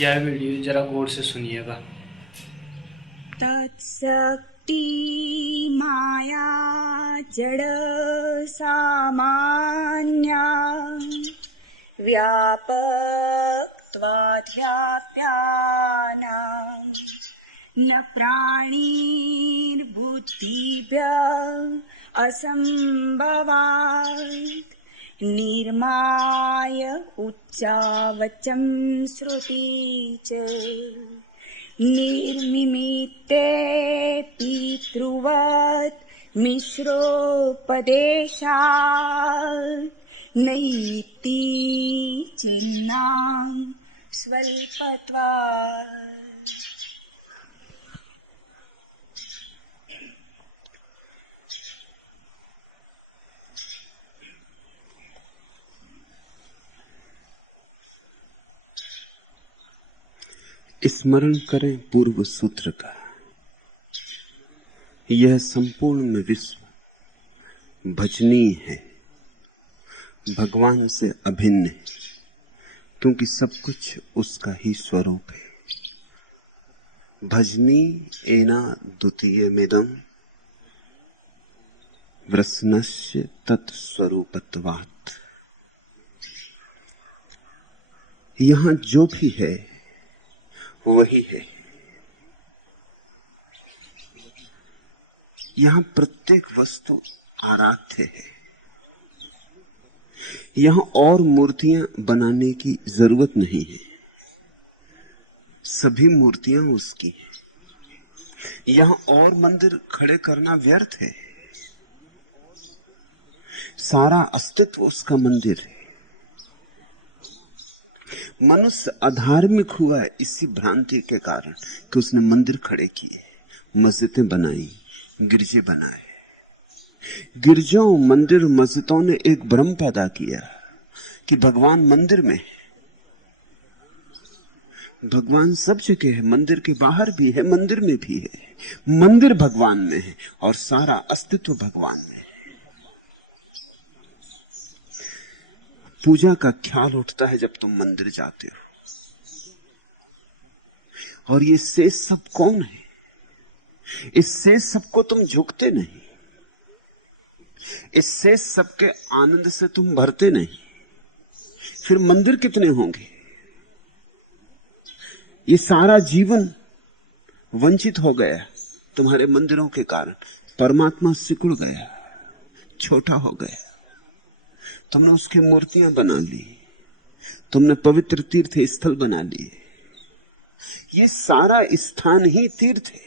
यह वीडियो जरा गौर से सुनिएगा। तत्शक्ति माया जड़ सामान्या व्यापकत्वाध्याप्यानां न प्राणिर्बुद्धिभ्यः असंभवात् निर्माय उच्चावचं श्रुति च निर्मिमीते पितृवत् मिश्रोपदेशात् नैति चिन्नां स्वल्पत्वात्। स्मरण करें पूर्व सूत्र का। यह संपूर्ण विश्व भजनीय है, भगवान से अभिन्न है, क्योंकि सब कुछ उसका ही स्वरूप है। भजनी एना द्वितीयमिदं वृष्णस्य तत्स्वरूपत्वात्। यहां जो भी है वही है। यहां प्रत्येक वस्तु आराध्य है। यहां और मूर्तियां बनाने की जरूरत नहीं है, सभी मूर्तियां उसकी हैं। यहां और मंदिर खड़े करना व्यर्थ है, सारा अस्तित्व उसका मंदिर है। मनुष्य अधार्मिक हुआ है इसी भ्रांति के कारण कि उसने मंदिर खड़े किए, मस्जिदें बनाई, गिरजे बनाए। गिरजों, मंदिर, मस्जिदों ने एक भ्रम पैदा किया कि भगवान मंदिर में है। भगवान सब जगह है, मंदिर के बाहर भी है, मंदिर में भी है। मंदिर भगवान में है और सारा अस्तित्व भगवान में है। पूजा का ख्याल उठता है जब तुम मंदिर जाते हो। और ये शेष सब कौन है? इस शेष सबको तुम झुकते नहीं, इस शेष सबके आनंद से तुम भरते नहीं, फिर मंदिर कितने होंगे? ये सारा जीवन वंचित हो गया तुम्हारे मंदिरों के कारण। परमात्मा सिकुड़ गया, छोटा हो गया। तुमने उसकी मूर्तियां बना ली, तुमने पवित्र तीर्थ स्थल बना लिए। ये सारा स्थान ही तीर्थ है,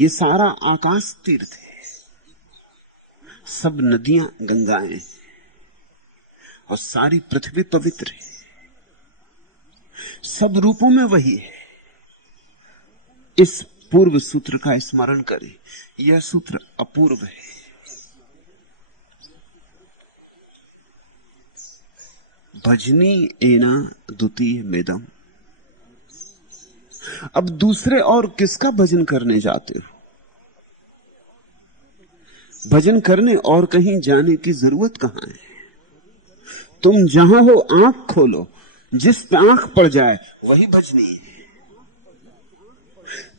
ये सारा आकाश तीर्थ है। सब नदियां गंगाएं और सारी पृथ्वी पवित्र है। सब रूपों में वही है। इस पूर्व सूत्र का स्मरण करें। यह सूत्र अपूर्व है। भजनी एना द्वितीयमिदं। अब दूसरे और किसका भजन करने जाते हो? भजन करने और कहीं जाने की जरूरत कहां है? तुम जहां हो आंख खोलो, जिस पे आंख पड़ जाए वही भजनी है।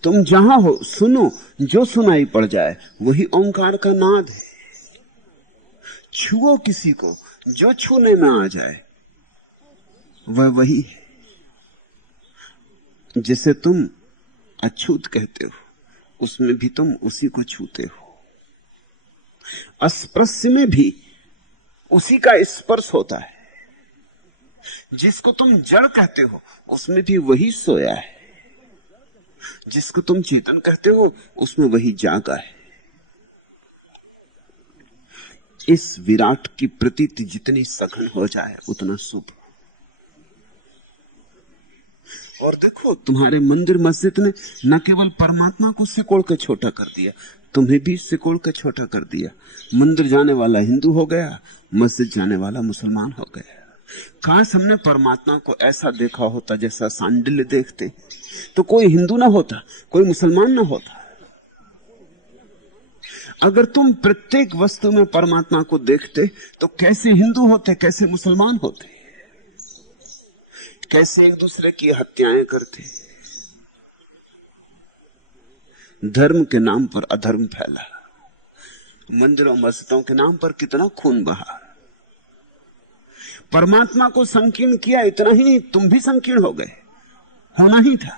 तुम जहां हो सुनो, जो सुनाई पड़ जाए वही ओंकार का नाद है। छुओ किसी को, जो छूने में आ जाए वह वही है। जिसे तुम अछूत कहते हो, उसमें भी तुम उसी को छूते हो। अस्पृश्य में भी उसी का स्पर्श होता है। जिसको तुम जड़ कहते हो, उसमें भी वही सोया है। जिसको तुम चेतन कहते हो, उसमें वही जागा है। इस विराट की प्रतीति जितनी सघन हो जाए उतना शुभ। और देखो, तुम्हारे मंदिर मस्जिद ने न केवल परमात्मा को सिकोड़ के छोटा कर दिया, तुम्हें भी सिकोड़ के छोटा कर दिया। मंदिर जाने वाला हिंदू हो गया, मस्जिद जाने वाला मुसलमान हो गया। काश हमने परमात्मा को ऐसा देखा होता जैसा सांडिल्य देखते, तो कोई हिंदू ना होता, कोई मुसलमान ना होता। अगर तुम प्रत्येक वस्तु में परमात्मा को देखते तो कैसे हिंदू होते, कैसे मुसलमान होते? कैसे एक दूसरे की हत्याएं करते। धर्म के नाम पर अधर्म फैला, मंदिरों मस्जिदों के नाम पर कितना खून बहा। परमात्मा को संकीर्ण किया, इतना ही नहीं, तुम भी संकीर्ण हो गए। होना ही था।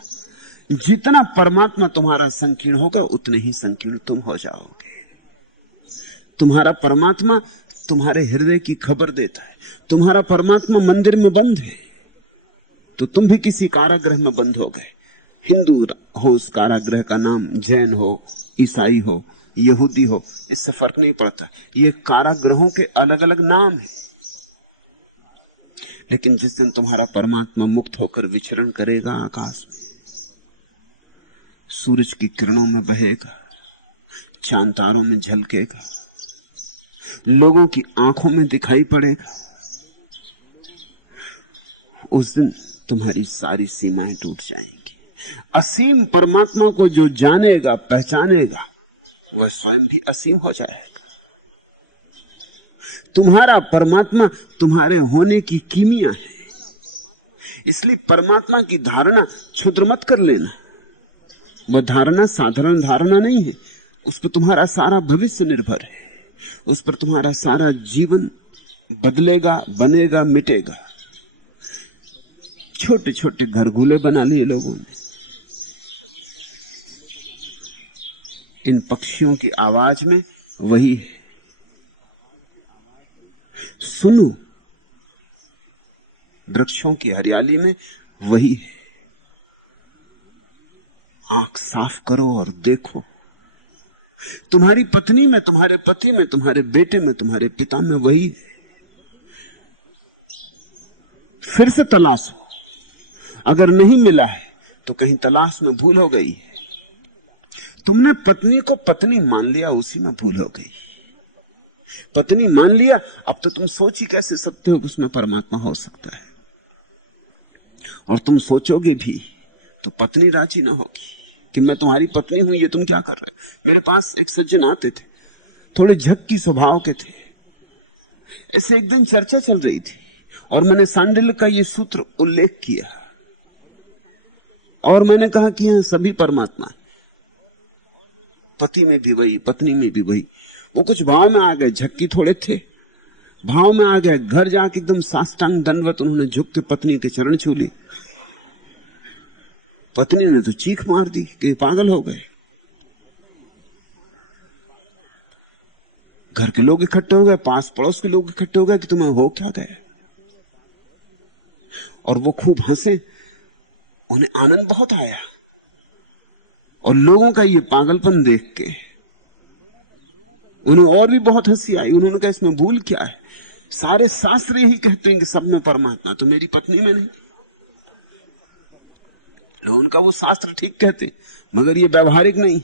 जितना परमात्मा तुम्हारा संकीर्ण होगा उतने ही संकीर्ण तुम हो जाओगे। तुम्हारा परमात्मा तुम्हारे हृदय की खबर देता है। तुम्हारा परमात्मा मंदिर में बंद है तो तुम भी किसी कारागृह में बंद हो गए। हिंदू हो, उस कारागृह का नाम जैन हो, ईसाई हो, यहूदी हो, इससे फर्क नहीं पड़ता। ये कारागृहों के अलग अलग नाम हैं। लेकिन जिस दिन तुम्हारा परमात्मा मुक्त होकर विचरण करेगा आकाश में, सूरज की किरणों में बहेगा, चांद तारों में झलकेगा, लोगों की आंखों में दिखाई पड़ेगा, उस दिन तुम्हारी सारी सीमाएं टूट जाएंगी। असीम परमात्मा को जो जानेगा, पहचानेगा, वह स्वयं भी असीम हो जाएगा। तुम्हारा परमात्मा तुम्हारे होने की कीमिया है। इसलिए परमात्मा की धारणा क्षुद्र मत कर लेना। वह धारणा साधारण धारणा नहीं है। उस पर तुम्हारा सारा भविष्य निर्भर है। उस पर तुम्हारा सारा जीवन बदलेगा, बनेगा, मिटेगा। छोटे छोटे घरगुले बना लिए लोगों ने। इन पक्षियों की आवाज में वही है। सुनो, वृक्षों की हरियाली में वही है। आंख साफ करो और देखो। तुम्हारी पत्नी में, तुम्हारे पति में, तुम्हारे बेटे में, तुम्हारे पिता में वही है। फिर से तलाशो। अगर नहीं मिला है तो कहीं तलाश में भूल हो गई है। तुमने पत्नी को पत्नी मान लिया, उसी में भूल हो गई। पत्नी मान लिया, अब तो तुम सोच ही कैसे सकते हो कि उसमें परमात्मा हो सकता है। और तुम सोचोगे भी तो पत्नी राजी ना होगी कि मैं तुम्हारी पत्नी हूं, ये तुम क्या कर रहे हो। मेरे पास एक सज्जन आते थे, थोड़े झक्की स्वभाव के थे। ऐसे एक दिन चर्चा चल रही थी और मैंने सांडिल्य का ये सूत्र उल्लेख किया और मैंने कहा कि यहां सभी परमात्मा है, पति में भी वही, पत्नी में भी वही। वो कुछ भाव में आ गए, झक्की थोड़े थे, भाव में आ गए। घर जाके एकदम साष्टांग दंडवत उन्होंने झुक के पत्नी के चरण छू ली। पत्नी ने तो चीख मार दी कि पागल हो गए। घर के लोग इकट्ठे हो गए, पास पड़ोस के लोग इकट्ठे हो गए कि तुम्हें हो क्या गया। और वो खूब हंसे, उन्हें आनंद बहुत आया। और लोगों का ये पागलपन देख के उन्हें और भी बहुत हंसी आई। उन्होंने कहा इसमें भूल क्या है, सारे शास्त्र यही कहते हैं कि सब में परमात्मा, तो मेरी पत्नी में नहीं। उनका वो शास्त्र ठीक कहते मगर ये व्यवहारिक नहीं।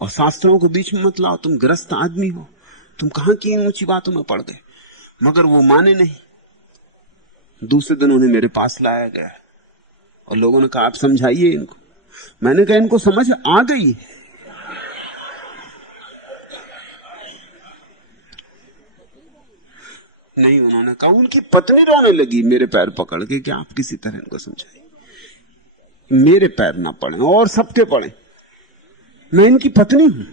और शास्त्रों को बीच में मत लाओ, तुम ग्रस्त आदमी हो, तुम कहां की ऊंची बातों में पड़ गए। मगर वो माने नहीं। दूसरे दिन उन्हें मेरे पास लाया गया और लोगों ने कहा आप समझाइए इनको। मैंने कहा इनको समझ आ गई। नहीं, उन्होंने कहा उनकी पत्नी रोने लगी मेरे पैर पकड़ के कि आप किसी तरह इनको समझाइए। मेरे पैर ना पड़े और सबके पड़े, मैं इनकी पत्नी हूं।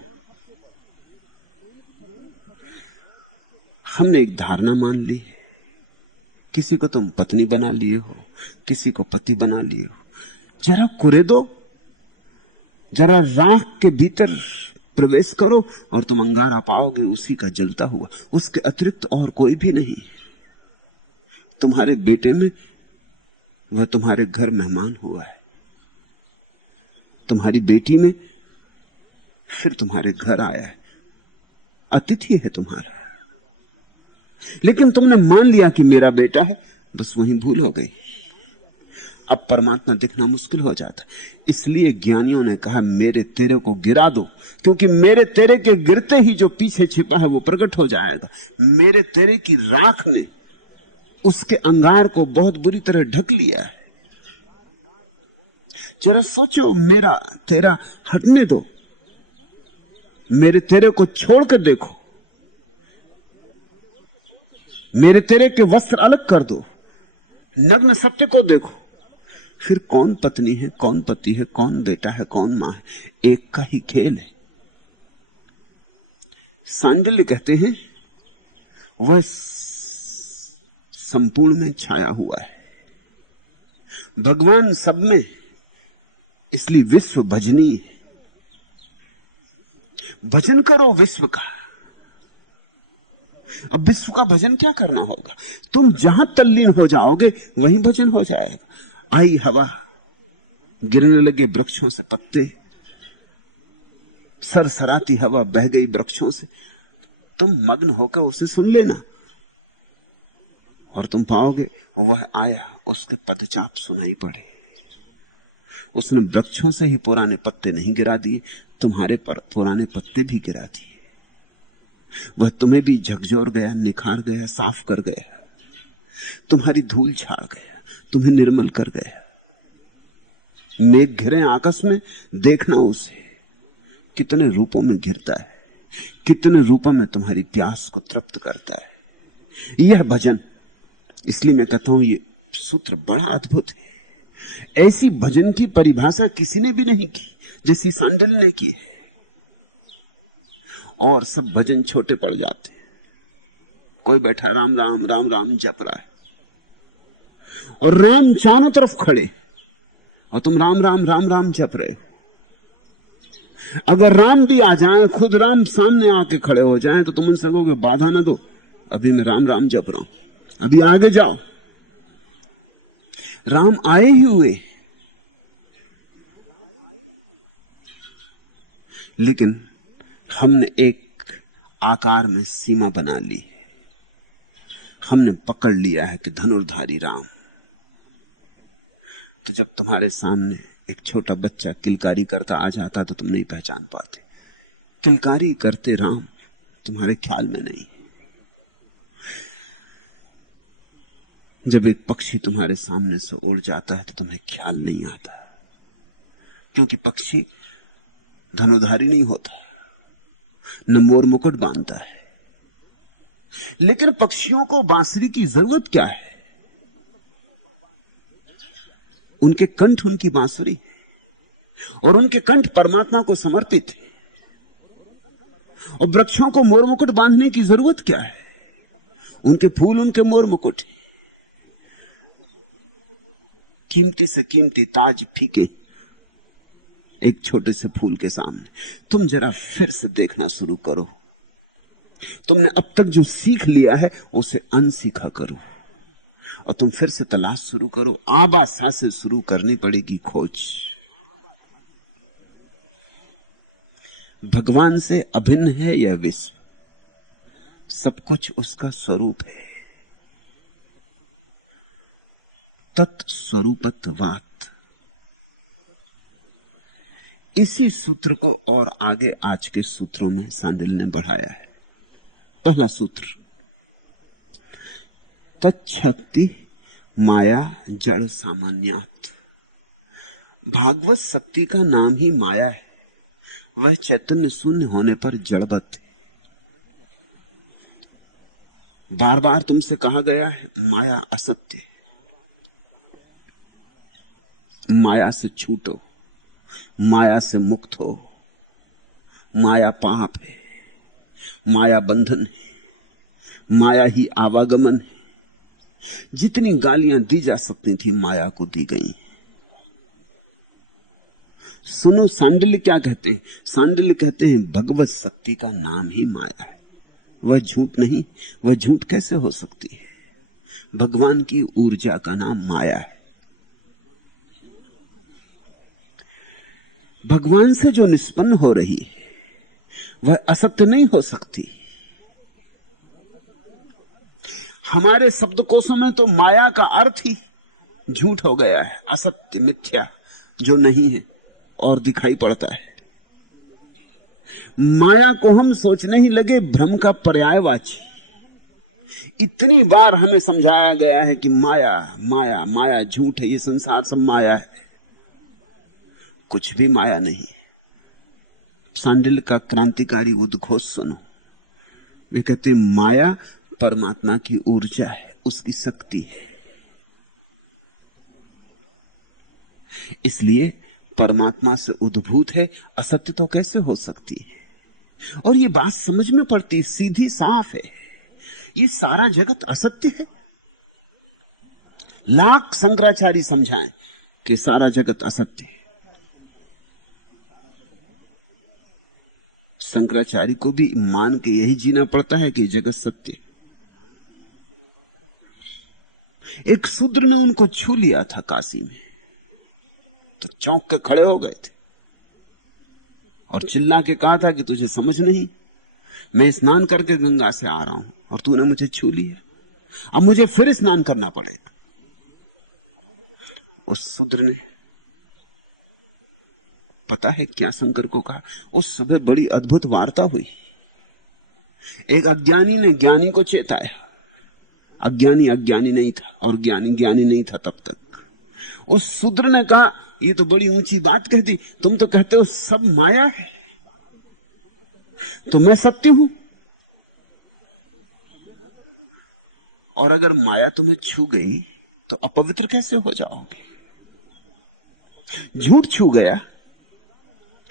हमने एक धारणा मान ली, किसी को तुम पत्नी बना लिए हो, किसी को पति बना लिए हो। जरा कुरेदो, जरा राख के भीतर प्रवेश करो और तुम अंगारा पाओगे उसी का जलता हुआ, उसके अतिरिक्त और कोई भी नहीं। तुम्हारे बेटे में वह तुम्हारे घर मेहमान हुआ है, तुम्हारी बेटी में फिर तुम्हारे घर आया है, अतिथि है तुम्हारा। लेकिन तुमने मान लिया कि मेरा बेटा है, बस वहीं भूल हो गई। अब परमात्मा दिखना मुश्किल हो जाता। इसलिए ज्ञानियों ने कहा मेरे तेरे को गिरा दो, क्योंकि मेरे तेरे के गिरते ही जो पीछे छिपा है वो प्रकट हो जाएगा। मेरे तेरे की राख ने उसके अंगार को बहुत बुरी तरह ढक लिया है। जरा सोचो, मेरा तेरा हटने दो, मेरे तेरे को छोड़ कर देखो, मेरे तेरे के वस्त्र अलग कर दो, नग्न सत्य को देखो, फिर कौन पत्नी है, कौन पति है, कौन बेटा है, कौन मां है, एक का ही खेल है। सांडिल्य कहते हैं वह संपूर्ण में छाया हुआ है, भगवान सब में, इसलिए विश्व भजनीय है। भजन करो विश्व का। अब विश्व का भजन क्या करना होगा? तुम जहां तल्लीन हो जाओगे वहीं भजन हो जाएगा। आई हवा, गिरने लगे वृक्षों से पत्ते, सरसराती हवा बह गई वृक्षों से, तुम मग्न होकर उसे सुन लेना और तुम पाओगे वह आया, उसके पदचाप सुनाई पड़े। उसने वृक्षों से ही पुराने पत्ते नहीं गिरा दिए, तुम्हारे पर पुराने पत्ते भी गिरा दिए। वह तुम्हें भी झकझोर गया, निखार गया, साफ कर गया, तुम्हारी धूल झाड़ गया, तुम्हें निर्मल कर गया। मेघ घिरे आकाश में, देखना उसे कितने रूपों में घिरता है, कितने रूपों में तुम्हारी प्यास को तृप्त करता है। यह भजन, इसलिए मैं कहता हूं ये सूत्र बड़ा अद्भुत है। ऐसी भजन की परिभाषा किसी ने भी नहीं की जैसी सांडिल्य ने की है। और सब भजन छोटे पड़ जाते हैं। कोई बैठा राम राम राम राम जप रहा है और राम चारों तरफ खड़े और तुम राम राम राम राम जप रहे हो। अगर राम भी आ जाए, खुद राम सामने आके खड़े हो जाएं, तो तुम उनसे कहोगे बाधा ना दो, अभी मैं राम राम जप रहा हूं, अभी आगे जाओ। राम आए ही हुए, लेकिन हमने एक आकार में सीमा बना ली है। हमने पकड़ लिया है कि धनुर्धारी राम। तो जब तुम्हारे सामने एक छोटा बच्चा किलकारी करता आ जाता तो तुम नहीं पहचान पाते। किलकारी करते राम तुम्हारे ख्याल में नहीं। जब एक पक्षी तुम्हारे सामने से उड़ जाता है तो तुम्हें ख्याल नहीं आता, क्योंकि पक्षी धनुर्धारी नहीं होता, न मोर मुकुट बांधता है। लेकिन पक्षियों को बांसुरी की जरूरत क्या है? उनके कंठ उनकी बांसुरी और उनके कंठ परमात्मा को समर्पित है। और वृक्षों को मोर मुकुट बांधने की जरूरत क्या है? उनके फूल उनके मोर मुकुट। कीमती से कीमती ताज फीके एक छोटे से फूल के सामने। तुम जरा फिर से देखना शुरू करो। तुमने अब तक जो सीख लिया है उसे अनसीखा करो और तुम फिर से तलाश शुरू करो। आबासा से शुरू करनी पड़ेगी खोज। भगवान से अभिन्न है यह विश्व, सब कुछ उसका स्वरूप है। तत्स्वरूपत्वात्। इसी सूत्र को और आगे आज के सूत्रों में सांडिल्य ने बढ़ाया है। पहला सूत्र, तच्छक्ति माया जड़ सामान्यात्। भागवत शक्ति का नाम ही माया है। वह चैतन्य शून्य होने पर जड़वत है। बार बार तुमसे कहा गया है माया असत्य है, माया से छूटो, माया से मुक्त हो। माया पाप है, माया बंधन है, माया ही आवागमन है। जितनी गालियां दी जा सकती थी माया को दी गई। सुनो सांडिल्य क्या कहते हैं। सांडिल्य कहते हैं भगवत शक्ति का नाम ही माया है। वह झूठ नहीं, वह झूठ कैसे हो सकती है? भगवान की ऊर्जा का नाम माया है। भगवान से जो निष्पन्न हो रही है वह असत्य नहीं हो सकती। हमारे शब्दकोशों में तो माया का अर्थ ही झूठ हो गया है, असत्य, मिथ्या, जो नहीं है और दिखाई पड़ता है। माया को हम सोचने ही लगे भ्रम का पर्यायवाची। इतनी बार हमें समझाया गया है कि माया माया माया झूठ है, ये संसार सब माया है। कुछ भी माया नहीं। सांडिल्य का क्रांतिकारी उद्घोष सुनो। वे कहते माया परमात्मा की ऊर्जा है, उसकी शक्ति है। इसलिए परमात्मा से उद्भूत है, असत्य तो कैसे हो सकती है। और ये बात समझ में पड़ती, सीधी साफ है। ये सारा जगत असत्य है। लाख शंकराचार्य समझाएं कि सारा जगत असत्य है, शंकराचार्य को भी मान के यही जीना पड़ता है कि जगत सत्य है। एक शूद्र ने उनको छू लिया था काशी में, तो चौंक के खड़े हो गए थे और चिल्ला के कहा था कि तुझे समझ नहीं, मैं स्नान करके गंगा से आ रहा हूं और तूने मुझे छू लिया, अब मुझे फिर स्नान करना पड़ेगा। उस शूद्र ने पता है क्या शंकर को कहा? उस सुबह बड़ी अद्भुत वार्ता हुई। एक अज्ञानी ने ज्ञानी को चेताया। अज्ञानी अज्ञानी नहीं था और ज्ञानी ज्ञानी नहीं था तब तक। उस शूद्र ने कहा, ये तो बड़ी ऊंची बात कहती, तुम तो कहते हो सब माया है, तो मैं सत्य हूं। और अगर माया तुम्हें छू गई तो अपवित्र कैसे हो जाओगे? झूठ छू गया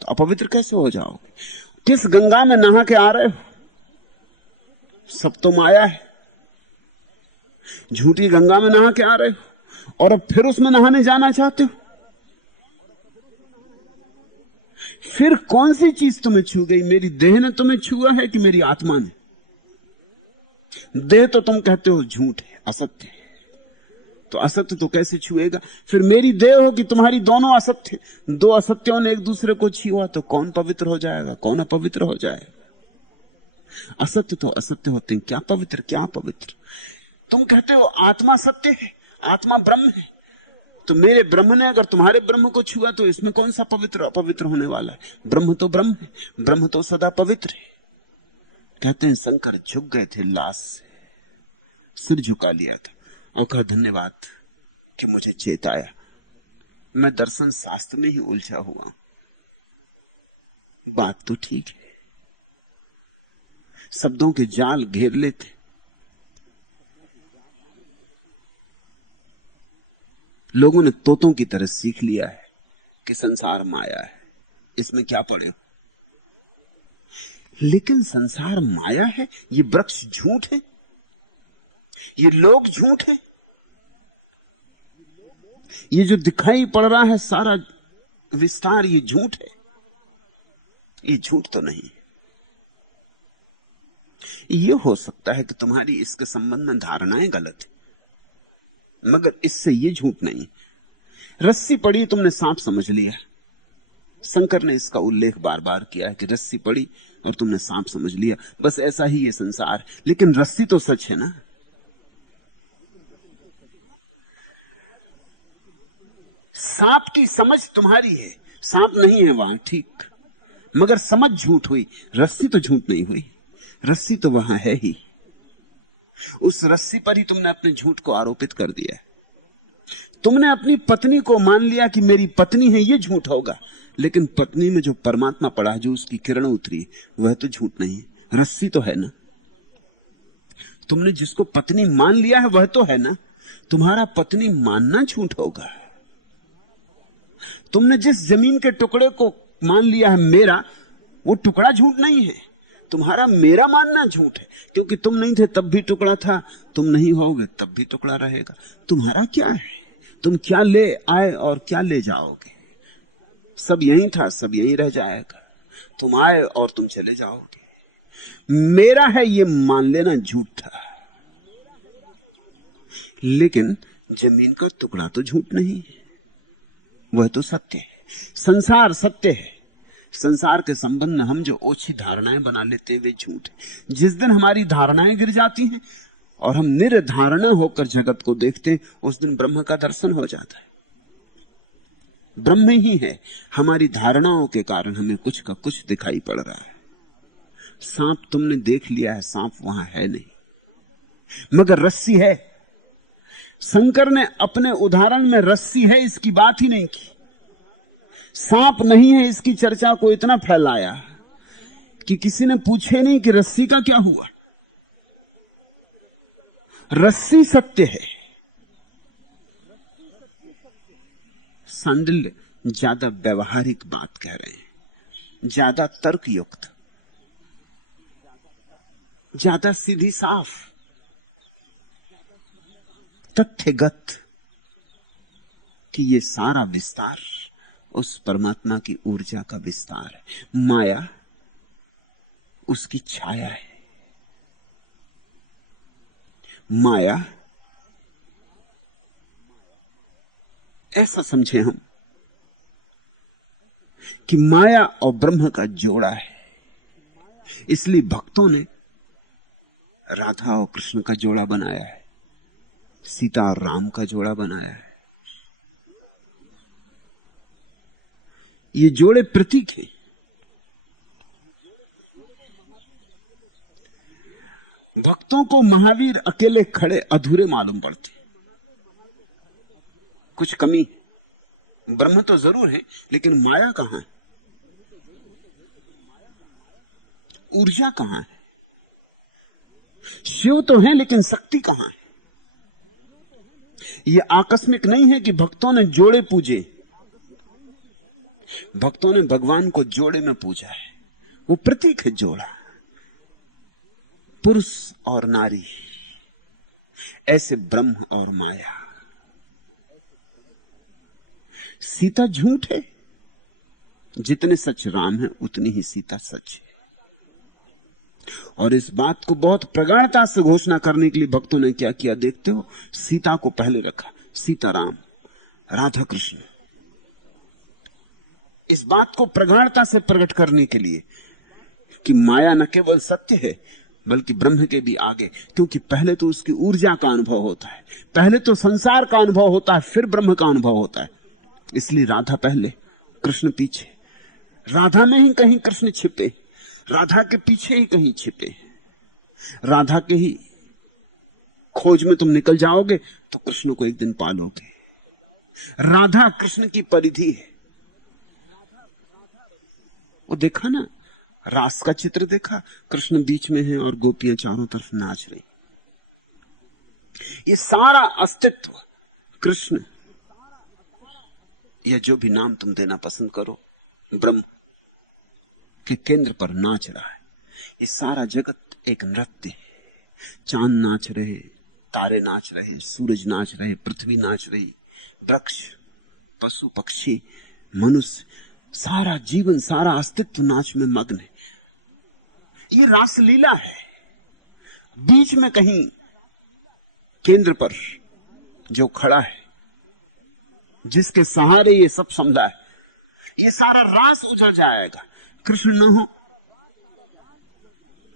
तो अपवित्र कैसे हो जाओगे? किस गंगा में नहा के आ रहे हो? सब तो माया है। झूठी गंगा में नहा के आ रहे हो और अब फिर उसमें नहाने जाना चाहते हो। फिर कौन सी चीज तुम्हें छू गई? मेरी देह ने तुम्हें छुआ है कि मेरी आत्मा ने? देह तो तुम कहते हो झूठ है, असत्य है, तो असत्य तो कैसे छुएगा? फिर मेरी देह हो कि तुम्हारी, दोनों असत्य। दो असत्यों ने एक दूसरे को छुआ तो कौन पवित्र हो जाएगा, कौन अपवित्र हो जाएगा? असत्य तो असत्य होते हैं, क्या पवित्र क्या अपवित्र। तुम कहते हो आत्मा सत्य है, आत्मा ब्रह्म है, तो मेरे ब्रह्म ने अगर तुम्हारे ब्रह्म को छुआ तो इसमें कौन सा पवित्र अपवित्र होने वाला है? ब्रह्म तो ब्रह्म है, ब्रह्म तो सदा पवित्र है। कहते हैं शंकर झुक गए थे लाश से, सिर झुका लिया था और कहा, धन्यवाद कि मुझे चेताया, मैं दर्शन शास्त्र में ही उलझा हुआ। बात तो ठीक है, शब्दों के जाल घेर लेते। लोगों ने तोतों की तरह सीख लिया है कि संसार माया है, इसमें क्या पड़े। लेकिन संसार माया है, ये वृक्ष झूठ है, ये लोग झूठ है, ये जो दिखाई पड़ रहा है सारा विस्तार ये झूठ है। ये झूठ तो नहीं। ये हो सकता है कि तुम्हारी इसके संबंध में धारणाएं गलत है, मगर इससे ये झूठ नहीं। रस्सी पड़ी, तुमने सांप समझ लिया। शंकर ने इसका उल्लेख बार बार किया है कि रस्सी पड़ी और तुमने सांप समझ लिया, बस ऐसा ही ये संसार। लेकिन रस्सी तो सच है ना। सांप की समझ तुम्हारी है, सांप नहीं है वहां, ठीक, मगर समझ झूठ हुई। रस्सी तो झूठ नहीं हुई, रस्सी तो वहां है ही। उस रस्सी पर ही तुमने अपने झूठ को आरोपित कर दिया है। तुमने अपनी पत्नी को मान लिया कि मेरी पत्नी है, ये झूठ होगा, लेकिन पत्नी में जो परमात्मा पड़ा, जो उसकी किरण उतरी, वह तो झूठ नहीं है, रस्सी तो है ना। तुमने जिसको पत्नी मान लिया है वह तो है ना। तुम्हारा पत्नी मानना झूठ होगा। तुमने जिस जमीन के टुकड़े को मान लिया है मेरा, वो टुकड़ा झूठ नहीं है, तुम्हारा मेरा मानना झूठ है। क्योंकि तुम नहीं थे तब भी टुकड़ा था, तुम नहीं होगे तब भी टुकड़ा रहेगा। तुम्हारा क्या है? तुम क्या ले आए और क्या ले जाओगे? सब यही था, सब यही रह जाएगा। तुम आए और तुम चले जाओगे। मेरा है ये मान लेना झूठ था। लेकिन जमीन का टुकड़ा तो झूठ नहीं है, वह तो सत्य है। संसार सत्य है। संसार के संबंध में हम जो ओछी धारणाएं बना लेते हैं वे झूठ है। जिस दिन हमारी धारणाएं गिर जाती हैं और हम निर्धारणा होकर जगत को देखते हैं, उस दिन ब्रह्म का दर्शन हो जाता है। ब्रह्म ही है, हमारी धारणाओं के कारण हमें कुछ का कुछ दिखाई पड़ रहा है। सांप तुमने देख लिया है, सांप वहां है नहीं, मगर रस्सी है। शंकर ने अपने उदाहरण में रस्सी है इसकी बात ही नहीं की, सांप नहीं है इसकी चर्चा को इतना फैलाया कि किसी ने पूछे नहीं कि रस्सी का क्या हुआ। रस्सी सत्य है, सांडिल्य ज्यादा व्यवहारिक बात कह रहे हैं, ज्यादा तर्कयुक्त, ज्यादा सीधी साफ, तथ्यगत, कि ये सारा विस्तार उस परमात्मा की ऊर्जा का विस्तार है। माया उसकी छाया है। माया, ऐसा समझे हम कि माया और ब्रह्म का जोड़ा है। इसलिए भक्तों ने राधा और कृष्ण का जोड़ा बनाया है, सीता और राम का जोड़ा बनाया है। ये जोड़े प्रतीक हैं। भक्तों को महावीर अकेले खड़े अधूरे मालूम पड़ते, कुछ कमी। ब्रह्म तो जरूर है, लेकिन माया कहां है, ऊर्जा कहां है? शिव तो है, लेकिन शक्ति कहां है? यह आकस्मिक नहीं है कि भक्तों ने जोड़े पूजे। भक्तों ने भगवान को जोड़े में पूजा है। वो प्रतीक है जोड़ा, पुरुष और नारी, ऐसे ब्रह्म और माया। सीता झूठ है, जितने सच राम है उतनी ही सीता सच है। और इस बात को बहुत प्रगाढ़ता से घोषणा करने के लिए भक्तों ने क्या किया देखते हो? सीता को पहले रखा, सीताराम, राधा कृष्ण। इस बात को प्रगाढ़ता से प्रकट करने के लिए कि माया न केवल सत्य है बल्कि ब्रह्म के भी आगे, क्योंकि पहले तो उसकी ऊर्जा का अनुभव होता है, पहले तो संसार का अनुभव होता है, फिर ब्रह्म का अनुभव होता है। इसलिए राधा पहले, कृष्ण पीछे। राधा में ही कहीं कृष्ण छिपे, राधा के पीछे ही कहीं छिपे। राधा के ही खोज में तुम निकल जाओगे तो कृष्ण को एक दिन पालोगे। राधा कृष्ण की परिधि है। वो देखा ना, रास का चित्र देखा, कृष्ण बीच में है और गोपियां चारों तरफ नाच रही। ये सारा अस्तित्व कृष्ण, या जो भी नाम तुम देना पसंद करो, ब्रह्म के केंद्र पर नाच रहा है। ये सारा जगत एक नृत्य है। चांद नाच रहे, तारे नाच रहे, सूरज नाच रहे, पृथ्वी नाच रही, वृक्ष, पशु पक्षी, मनुष्य, सारा जीवन, सारा अस्तित्व नाच में मग्न है। ये रासलीला है। बीच में कहीं केंद्र पर जो खड़ा है, जिसके सहारे ये सब समझा है, ये सारा रास उजड़ जाएगा। कृष्ण न हो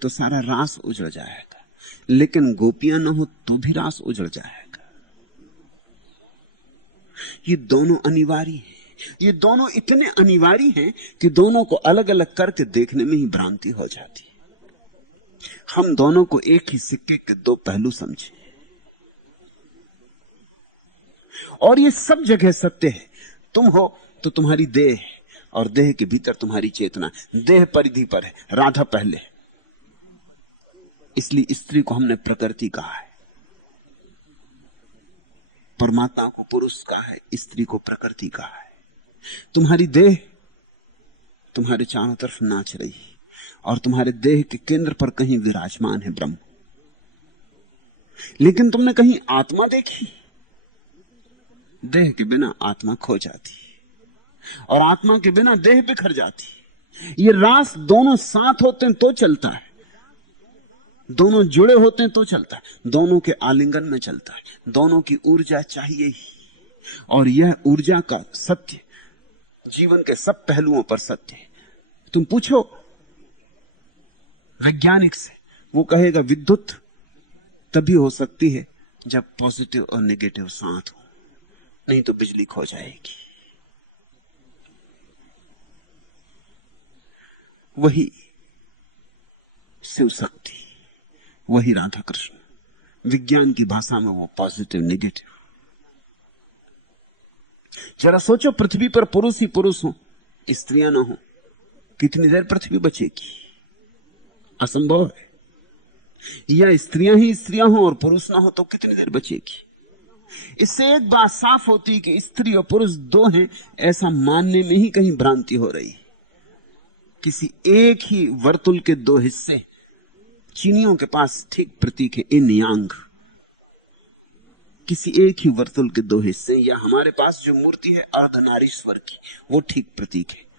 तो सारा रास उजड़ जाएगा, लेकिन गोपियां न हो तो भी रास उजड़ जाएगा। ये दोनों अनिवार्य हैं। ये दोनों इतने अनिवार्य हैं कि दोनों को अलग अलग करके देखने में ही भ्रांति हो जाती है। हम दोनों को एक ही सिक्के के दो पहलू समझे, और ये सब जगह सत्य है। तुम हो तो तुम्हारी देह, और देह के भीतर तुम्हारी चेतना। देह परिधि पर है, राधा पहले। इसलिए स्त्री को हमने प्रकृति कहा है, परमात्मा को पुरुष कहा है, स्त्री को प्रकृति कहा है। तुम्हारी देह तुम्हारे चारों तरफ नाच रही, और तुम्हारे देह के केंद्र पर कहीं विराजमान है ब्रह्म। लेकिन तुमने कहीं आत्मा देखी? देह के बिना आत्मा खो जाती, और आत्मा के बिना देह बिखर जाती। ये रास दोनों साथ होते हैं तो चलता है, दोनों जुड़े होते हैं तो चलता है, दोनों के आलिंगन में चलता है, दोनों की ऊर्जा चाहिए ही। और यह ऊर्जा का सत्य जीवन के सब पहलुओं पर सत्य है। तुम पूछो वैज्ञानिक से, वो कहेगा विद्युत तभी हो सकती है जब पॉजिटिव और नेगेटिव साथ हो, नहीं तो बिजली खो जाएगी। वही शिव शक्ति, वही राधा कृष्ण, विज्ञान की भाषा में वो पॉजिटिव नेगेटिव। जरा सोचो, पृथ्वी पर पुरुष ही पुरुष हो, स्त्रियां ना हो, कितनी देर पृथ्वी बचेगी? असंभव है। या स्त्रियां ही स्त्रियां हो और पुरुष ना हो तो कितनी देर बचेगी? इससे एक बात साफ होती कि स्त्री और पुरुष दो हैं, ऐसा मानने में ही कहीं भ्रांति हो रही। किसी एक ही वर्तुल के दो हिस्से, चीनियों के पास ठीक प्रतीक है इन यांग। किसी एक ही वर्तुल के दो हिस्से, या हमारे पास जो मूर्ति है अर्धनारीश्वर की, वो ठीक प्रतीक है।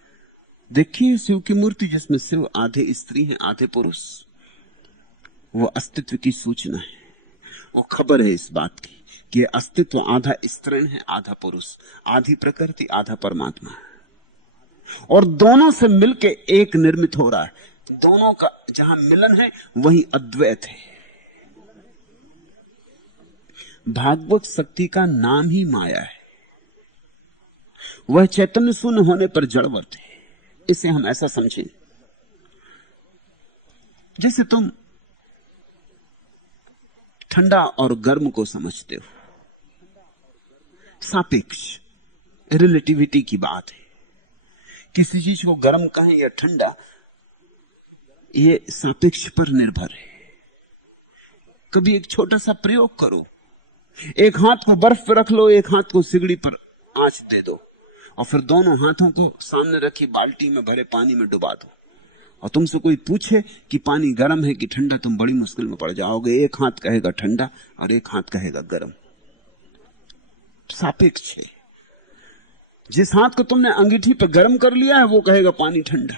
देखिए शिव की मूर्ति जिसमें शिव आधे स्त्री हैं आधे पुरुष, वो अस्तित्व की सूचना है, वो खबर है इस बात की कि ये अस्तित्व आधा स्त्रीण है आधा पुरुष, आधी प्रकृति आधा परमात्मा है, और दोनों से मिलके एक निर्मित हो रहा है। दोनों का जहां मिलन है वहीं अद्वैत है। भागवत शक्ति का नाम ही माया है, वह चैतन्य शून्य होने पर जड़वत है। इसे हम ऐसा समझें जैसे तुम ठंडा और गर्म को समझते हो, सापेक्ष रिलेटिविटी की बात है। किसी चीज को गर्म कहें या ठंडा, ये सापेक्ष पर निर्भर है। कभी एक छोटा सा प्रयोग करो, एक हाथ को बर्फ पर रख लो, एक हाथ को सिगड़ी पर आंच दे दो, और फिर दोनों हाथों को सामने रखी बाल्टी में भरे पानी में डुबा दो, और तुमसे कोई पूछे कि पानी गर्म है कि ठंडा, तुम बड़ी मुश्किल में पड़ जाओगे। एक हाथ कहेगा ठंडा और एक हाथ कहेगा गर्म। सापेक्ष है। जिस हाथ को तुमने अंगूठी पे गर्म कर लिया है वो कहेगा पानी ठंडा,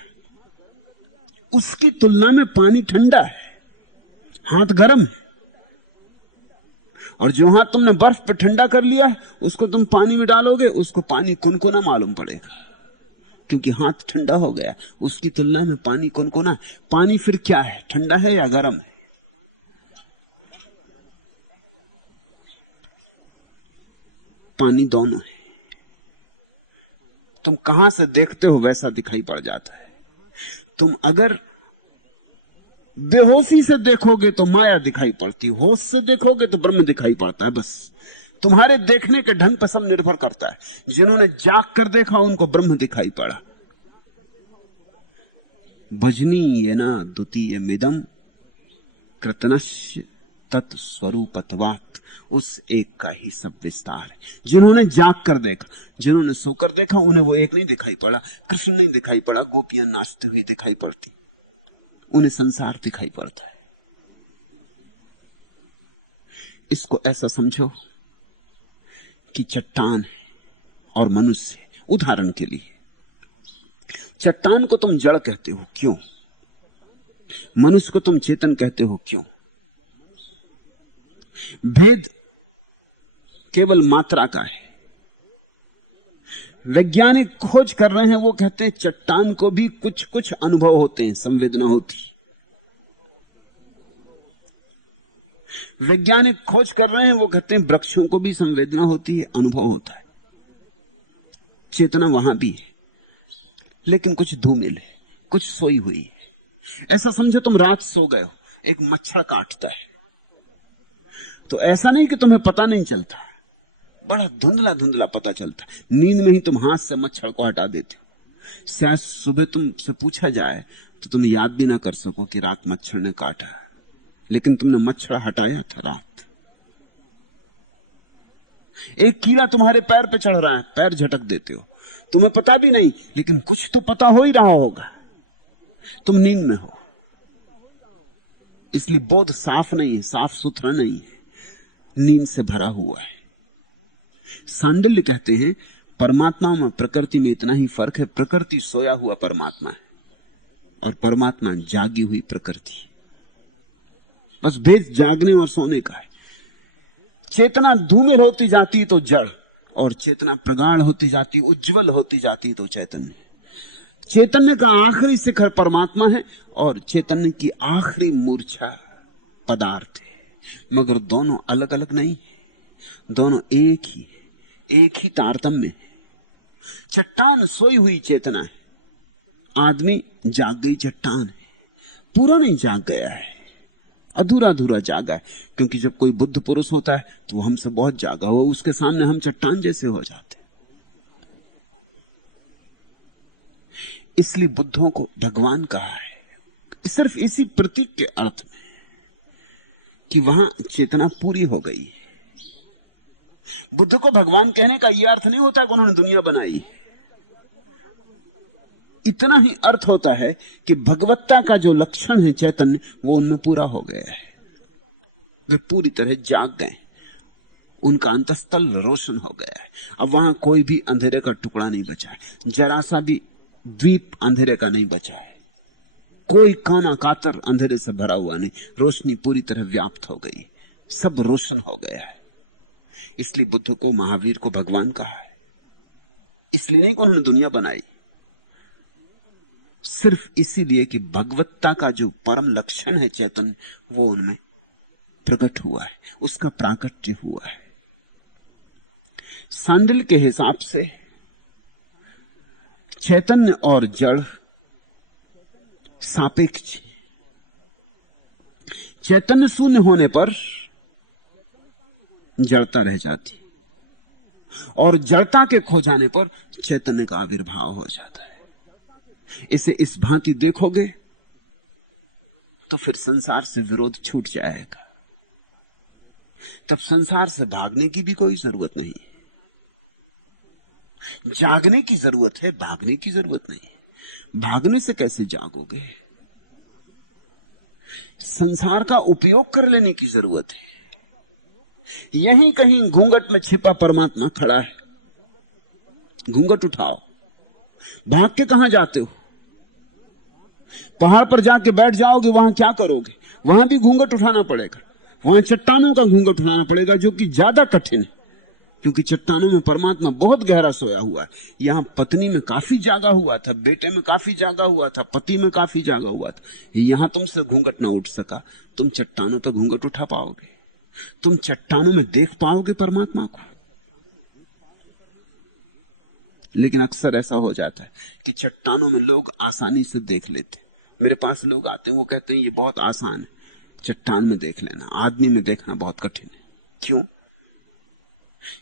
उसकी तुलना में पानी ठंडा है, हाथ गर्म है। और जो हाथ तुमने बर्फ पे ठंडा कर लिया है उसको तुम पानी में डालोगे, उसको पानी कुनकुना मालूम पड़ेगा, क्योंकि हाथ ठंडा हो गया। उसकी तुलना में पानी कुनकुना। पानी फिर क्या है, ठंडा है या गर्म है? पानी दोनों है। तुम कहां से देखते हो वैसा दिखाई पड़ जाता है। तुम अगर बेहोशी से देखोगे तो माया दिखाई पड़ती, होश से देखोगे तो ब्रह्म दिखाई पड़ता है। बस तुम्हारे देखने के ढंग पर सब निर्भर करता है। जिन्होंने जाग कर देखा उनको ब्रह्म दिखाई पड़ा। भजनी ये ना द्वितीय मिदम कृतनश्य तत्स्वरूपत्वात्, उस एक का ही सब विस्तार है। जिन्होंने जाग कर देखा, जिन्होंने सोकर देखा, उन्हें वो एक नहीं दिखाई पड़ा, कृष्ण नहीं दिखाई पड़ा, गोपियां नाचते हुए दिखाई पड़ती, उन्हें संसार दिखाई पड़ता है। इसको ऐसा समझो कि चट्टान और मनुष्य, उदाहरण के लिए चट्टान को तुम जड़ कहते हो, क्यों? मनुष्य को तुम चेतन कहते हो, क्यों? भेद केवल मात्रा का है। वैज्ञानिक खोज कर रहे हैं, वो कहते हैं चट्टान को भी कुछ कुछ अनुभव होते हैं, संवेदना होती। वैज्ञानिक खोज कर रहे हैं, वो कहते हैं वृक्षों को भी संवेदना होती है, अनुभव होता है, चेतना वहां भी है, लेकिन कुछ धूमिल है, कुछ सोई हुई है। ऐसा समझो तुम रात सो गए हो, एक मच्छर काटता है, तो ऐसा नहीं कि तुम्हें पता नहीं चलता, बड़ा धुंधला धुंधला पता चलता। नींद में ही तुम हाथ से मच्छर को हटा देते हो। शायद सुबह तुमसे पूछा जाए तो तुम याद भी ना कर सको कि रात मच्छर ने काटा, लेकिन तुमने मच्छर हटाया था रात। एक कीड़ा तुम्हारे पैर पे चढ़ रहा है, पैर झटक देते हो, तुम्हें पता भी नहीं, लेकिन कुछ तो पता हो ही रहा होगा, तुम नींद में हो। इसलिए बोध साफ नहीं है, साफ सुथरा नहीं है, नींद से भरा हुआ है। सांडिल्य कहते हैं परमात्मा में प्रकृति में इतना ही फर्क है, प्रकृति सोया हुआ परमात्मा है और परमात्मा जागी हुई प्रकृति। बस भेद जागने और सोने का है। चेतना धूमिल होती जाती तो जड़, और चेतना प्रगाढ़ होती जाती, उज्जवल होती जाती तो चैतन्य। चैतन्य का आखिरी शिखर परमात्मा है और चैतन्य की आखिरी मूर्छा पदार्थ है, मगर दोनों अलग अलग नहीं, दोनों एक ही तारतम्य है। चट्टान सोई हुई चेतना है, आदमी जाग गई चट्टान है, पूरा नहीं जाग गया है, अधूरा अधूरा जागा है। क्योंकि जब कोई बुद्ध पुरुष होता है तो वो हमसे बहुत जागा हुआ, उसके सामने हम चट्टान जैसे हो जाते। इसलिए बुद्धों को भगवान कहा है, सिर्फ इसी प्रतीक के अर्थ में कि वहां चेतना पूरी हो गई है। बुद्ध को भगवान कहने का यह अर्थ नहीं होता कि उन्होंने दुनिया बनाई। इतना ही अर्थ होता है कि भगवत्ता का जो लक्षण है चैतन्य, वो उनमें पूरा हो गया है। वे पूरी तरह जाग गए, उनका अंतस्थल रोशन हो गया है। अब वहां कोई भी अंधेरे का टुकड़ा नहीं बचा है, जरा सा भी द्वीप अंधेरे का नहीं बचा है, कोई काना कातर अंधेरे से भरा हुआ नहीं। रोशनी पूरी तरह व्याप्त हो गई, सब रोशन हो गया है। इसलिए बुद्ध को, महावीर को भगवान कहा है। इसलिए नहीं कि उन्होंने दुनिया बनाई, सिर्फ इसीलिए कि भगवत्ता का जो परम लक्षण है चैतन्य, वो उनमें प्रकट हुआ है, उसका प्राकट्य हुआ है। सांडिल के हिसाब से चैतन्य और जड़ सापेक्ष। चैतन्य शून्य होने पर जड़ता रह जाती, और जड़ता के खो जाने पर चैतन्य का आविर्भाव हो जाता है। इसे इस भांति देखोगे तो फिर संसार से विरोध छूट जाएगा। तब संसार से भागने की भी कोई जरूरत नहीं, जागने की जरूरत है, भागने की जरूरत नहीं। भागने से कैसे जागोगे? संसार का उपयोग कर लेने की जरूरत है। यहीं कहीं घूंघट में छिपा परमात्मा खड़ा है, घूंघट उठाओ। भाग के कहां जाते हो? पहाड़ पर जाके बैठ जाओगे, वहां क्या करोगे? वहां भी घूंघट उठाना पड़ेगा, वहां चट्टानों का घूंघट उठाना पड़ेगा, जो कि ज्यादा कठिन है, क्योंकि चट्टानों में परमात्मा बहुत गहरा सोया हुआ है। यहां पत्नी में काफी जागा हुआ था, बेटे में काफी जागा हुआ था, पति में काफी जागा हुआ था। यहां तुमसे घूंघट ना उठ सका, तुम चट्टानों पर घूंघट उठा पाओगे? तुम चट्टानों में देख पाओगे परमात्मा को? लेकिन अक्सर ऐसा हो जाता है कि चट्टानों में लोग आसानी से देख लेते। मेरे पास लोग आते हैं, वो कहते हैं ये बहुत आसान है चट्टान में देख लेना, आदमी में देखना बहुत कठिन है। क्यों?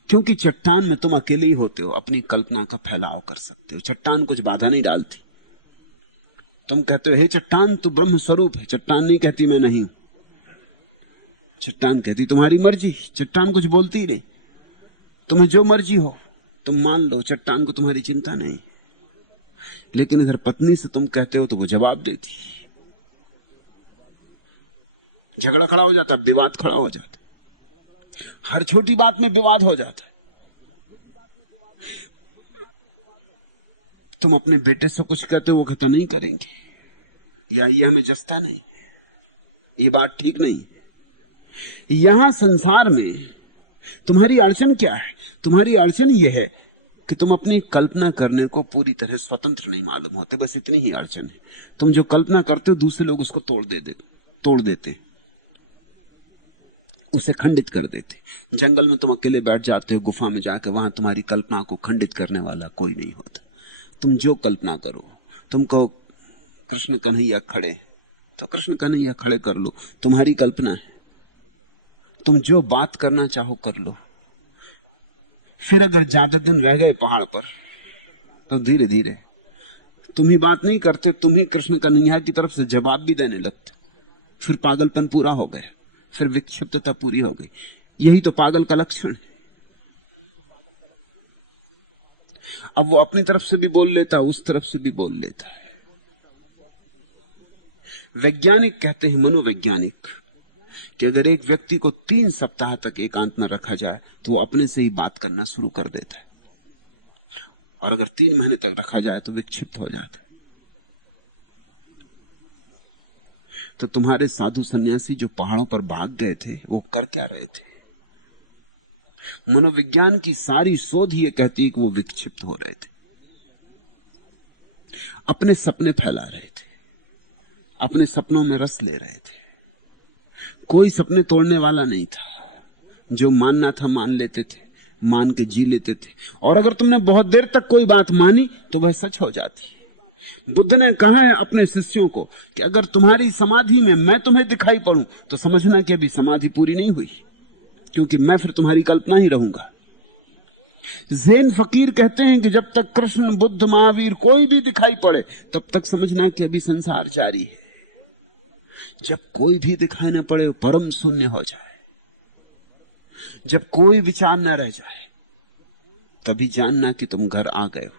क्योंकि चट्टान में तुम अकेले ही होते हो, अपनी कल्पना का फैलाव कर सकते हो। चट्टान कुछ बाधा नहीं डालती। तुम कहते हो हे चट्टान तू ब्रह्म स्वरूप है, चट्टान नहीं कहती मैं नहीं। चट्टान कहती तुम्हारी मर्जी। चट्टान कुछ बोलती नहीं, तुम्हें जो मर्जी हो तुम मान लो, चट्टान को तुम्हारी चिंता नहीं। लेकिन इधर पत्नी से तुम कहते हो तो वो जवाब देती, झगड़ा खड़ा हो जाता है, विवाद खड़ा हो जाता है, हर छोटी बात में विवाद हो जाता है। तुम अपने बेटे से कुछ कहते हो, वो कहते नहीं करेंगे, या ये हमें जचता नहीं, ये बात ठीक नहीं। यहां संसार में तुम्हारी अड़चन क्या है? तुम्हारी अड़चन यह है कि तुम अपनी कल्पना करने को पूरी तरह स्वतंत्र नहीं मालूम होते। बस इतनी ही अड़चन है। तुम जो कल्पना करते हो दूसरे लोग उसको तोड़ देते, उसे खंडित कर देते। जंगल में तुम अकेले बैठ जाते हो, गुफा में जाकर, वहां तुम्हारी कल्पना को खंडित करने वाला कोई नहीं होता। तुम जो कल्पना करो, तुम कहो कृष्ण कन्हैया खड़े, तो कृष्ण कन्हैया खड़े कर लो, तुम्हारी कल्पना है। तुम जो बात करना चाहो कर लो। फिर अगर ज्यादा दिन रह गए पहाड़ पर, तो धीरे धीरे तुम ही बात नहीं करते, तुम ही कृष्ण कन्हैया की तरफ से जवाब भी देने लगते। फिर पागलपन पूरा हो गया, फिर विक्षिप्तता पूरी हो गई। यही तो पागल का लक्षण है। अब वो अपनी तरफ से भी बोल लेता है, उस तरफ से भी बोल लेता है। वैज्ञानिक कहते हैं, मनोवैज्ञानिक, कि अगर एक व्यक्ति को 3 सप्ताह तक एकांत में रखा जाए तो वो अपने से ही बात करना शुरू कर देता है, और अगर 3 महीने तक रखा जाए तो विक्षिप्त हो जाता है। तो तुम्हारे साधु सन्यासी जो पहाड़ों पर भाग गए थे, वो कर क्या रहे थे? मनोविज्ञान की सारी शोध ये कहती है कि वो विक्षिप्त हो रहे थे, अपने सपने फैला रहे थे, अपने सपनों में रस ले रहे थे। कोई सपने तोड़ने वाला नहीं था। जो मानना था मान लेते थे, मान के जी लेते थे, और अगर तुमने बहुत देर तक कोई बात मानी तो वह सच हो जाती। बुद्ध ने कहा है अपने शिष्यों को कि अगर तुम्हारी समाधि में मैं तुम्हें दिखाई पड़ूं तो समझना कि अभी समाधि पूरी नहीं हुई, क्योंकि मैं फिर तुम्हारी कल्पना ही रहूंगा। ज़ैन फकीर कहते हैं कि जब तक कृष्ण, बुद्ध, महावीर कोई भी दिखाई पड़े तब तक समझना कि अभी संसार जारी है। जब कोई भी दिखाई न पड़े, परम शून्य हो जाए, जब कोई विचार न रह जाए, तभी जानना कि तुम घर आ गए हो,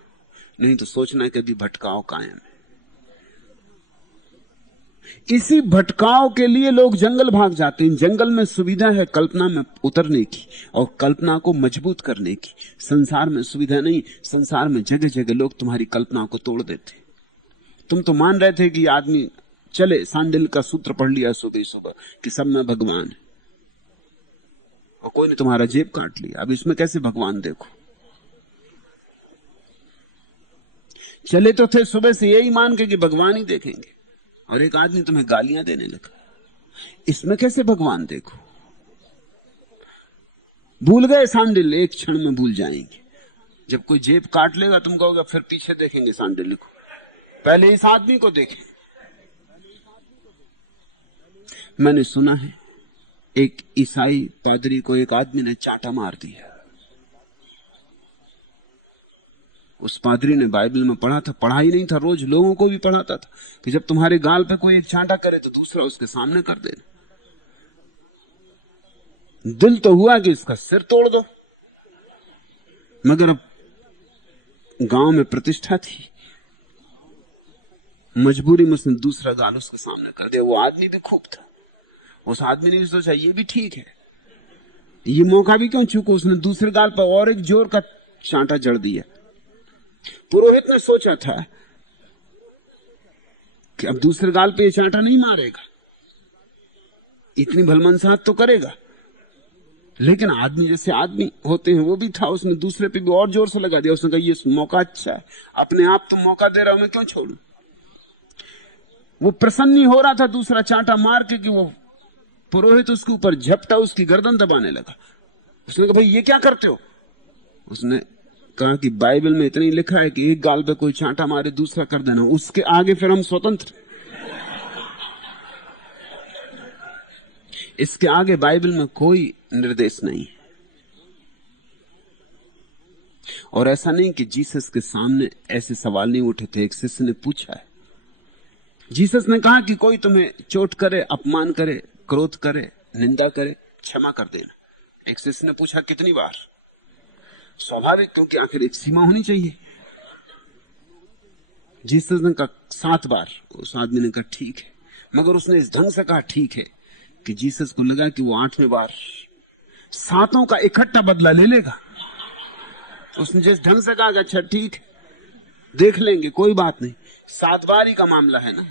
नहीं तो सोचना कि अभी भटकाव कायम है। इसी भटकाव के लिए लोग जंगल भाग जाते हैं। जंगल में सुविधा है कल्पना में उतरने की और कल्पना को मजबूत करने की। संसार में सुविधा नहीं। संसार में जगह जगह लोग तुम्हारी कल्पना को तोड़ देते। तुम तो मान रहे थे कि आदमी चले, सांडिल का सूत्र पढ़ लिया सुबह सुबह कि सब में भगवान है, और कोई ने तुम्हारा जेब काट लिया। अब इसमें कैसे भगवान देखो? चले तो थे सुबह से यही मान के कि भगवान ही देखेंगे, और एक आदमी तुम्हें गालियां देने लगा, इसमें कैसे भगवान देखो? भूल गए सांडिल, एक क्षण में भूल जाएंगे। जब कोई जेब काट लेगा तुम कहोगे फिर पीछे देखेंगे सांडिल को, पहले इस आदमी को देखें। मैंने सुना है एक ईसाई पादरी को एक आदमी ने चांटा मार दिया। उस पादरी ने बाइबल में पढ़ा था, पढ़ा ही नहीं था, रोज लोगों को भी पढ़ाता था कि जब तुम्हारे गाल पे कोई एक चांटा करे तो दूसरा उसके सामने कर देना। दिल तो हुआ कि इसका सिर तोड़ दो, मगर अब गांव में प्रतिष्ठा थी, मजबूरी में उसने दूसरा गाल उसके सामने कर दिया। वो आदमी भी खूब था, उस आदमी ने भी सोचा ये भी ठीक है, ये मौका भी क्यों चूको। उसने दूसरे गाल पर और एक जोर का चांटा जड़ दिया। पुरोहित ने सोचा था कि अब दूसरे गाल पे ये चांटा नहीं मारेगा, इतनी भलमनसाहत तो करेगा, लेकिन आदमी जैसे आदमी होते हैं वो भी था, उसने दूसरे पे भी और जोर से लगा दिया। उसने कहा ये मौका अच्छा है, अपने आप तुम मौका दे रहा हो, मैं क्यों छोड़ू। वो प्रसन्न नहीं हो रहा था दूसरा चांटा मार के कि वो पुरोहित उसके ऊपर झपटा, उसकी गर्दन दबाने लगा। उसने कहा भाई ये क्या करते हो। उसने कहा कि बाइबल में इतना ही लिखा है कि एक गाल पे कोई चांटा मारे दूसरा कर देना, उसके आगे फिर हम स्वतंत्र। इसके आगे बाइबल में कोई निर्देश नहीं है। और ऐसा नहीं कि जीसस के सामने ऐसे सवाल नहीं उठे थे। एक शिष्य ने पूछा है, जीसस ने कहा कि कोई तुम्हें चोट करे, अपमान करे, क्रोध करे, निंदा करे, क्षमा कर देना। एक शिष्य ने पूछा कितनी बार। स्वाभाविक, क्योंकि आखिर एक सीमा होनी चाहिए। जीसस ने कहा 7 बार। उस आदमी ने कहा ठीक है, मगर उसने इस ढंग से कहा ठीक है कि जीसस को लगा कि वो 8वें बार 7 का इकट्ठा बदला ले लेगा। उसने जिस ढंग से कहा अच्छा ठीक है, देख लेंगे, कोई बात नहीं, 7 बार ही का मामला है ना।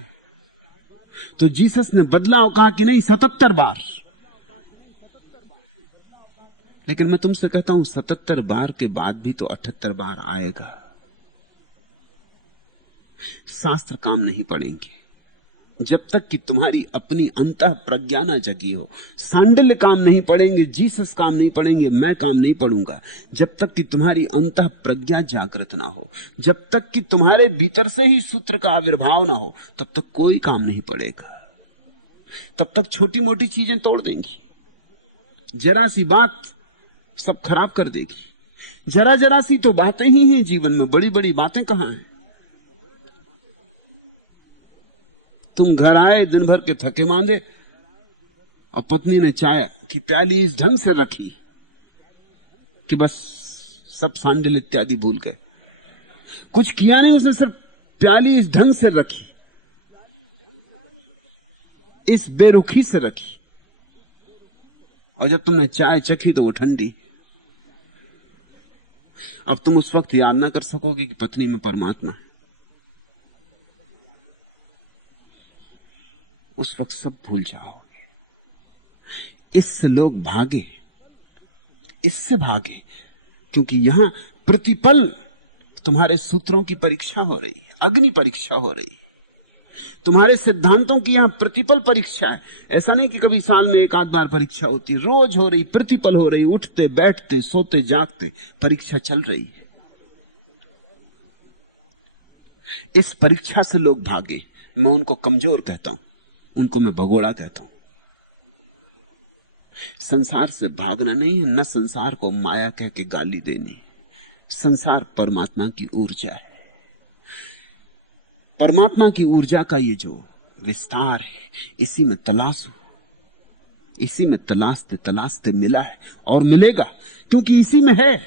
तो जीसस ने बदला और कहा कि नहीं 77 बार। लेकिन मैं तुमसे कहता हूं 77 बार के बाद भी तो 78 बार आएगा। शास्त्र काम नहीं पड़ेंगे जब तक कि तुम्हारी अपनी अंतः प्रज्ञा ना जगी हो। सांडिल्य काम नहीं पड़ेंगे, जीसस काम नहीं पड़ेंगे, मैं काम नहीं पड़ूंगा जब तक कि तुम्हारी अंतः प्रज्ञा जागृत ना हो। जब तक कि तुम्हारे भीतर से ही सूत्र का आविर्भाव ना हो तब तक कोई काम नहीं पड़ेगा। तब तक छोटी मोटी चीजें तोड़ देंगी, जरा सी बात सब खराब कर देगी। जरा जरा सी तो बातें ही हैं जीवन में, बड़ी बड़ी बातें कहां हैं। तुम घर आए दिन भर के थके मांदे और पत्नी ने चाय की प्याली इस ढंग से रखी कि बस सब सांडिल इत्यादि भूल गए। कुछ किया नहीं, उसने सिर्फ प्याली इस ढंग से रखी, इस बेरुखी से रखी, और जब तुमने चाय चखी तो वो ठंडी। अब तुम उस वक्त याद ना कर सकोगे कि पत्नी में परमात्मा है। उस वक्त सब भूल जाओगे। इससे लोग भागे, इससे भागे, क्योंकि यहां प्रतिपल तुम्हारे सूत्रों की परीक्षा हो रही है, अग्नि परीक्षा हो रही है। तुम्हारे सिद्धांतों की यहां प्रतिपल परीक्षा है। ऐसा नहीं कि कभी साल में एक आध बार परीक्षा होती, रोज हो रही, प्रतिपल हो रही। उठते बैठते सोते जागते परीक्षा चल रही है। इस परीक्षा से लोग भागे। मैं उनको कमजोर कहता हूं, उनको मैं भगोड़ा कहता हूं। संसार से भागना नहीं है, न संसार को माया कह के गाली देनी। संसार परमात्मा की ऊर्जा है। परमात्मा की ऊर्जा का ये जो विस्तार है, इसी में तलाशो, इसी में तलाशते तलाशते मिला है और मिलेगा, क्योंकि इसी में है।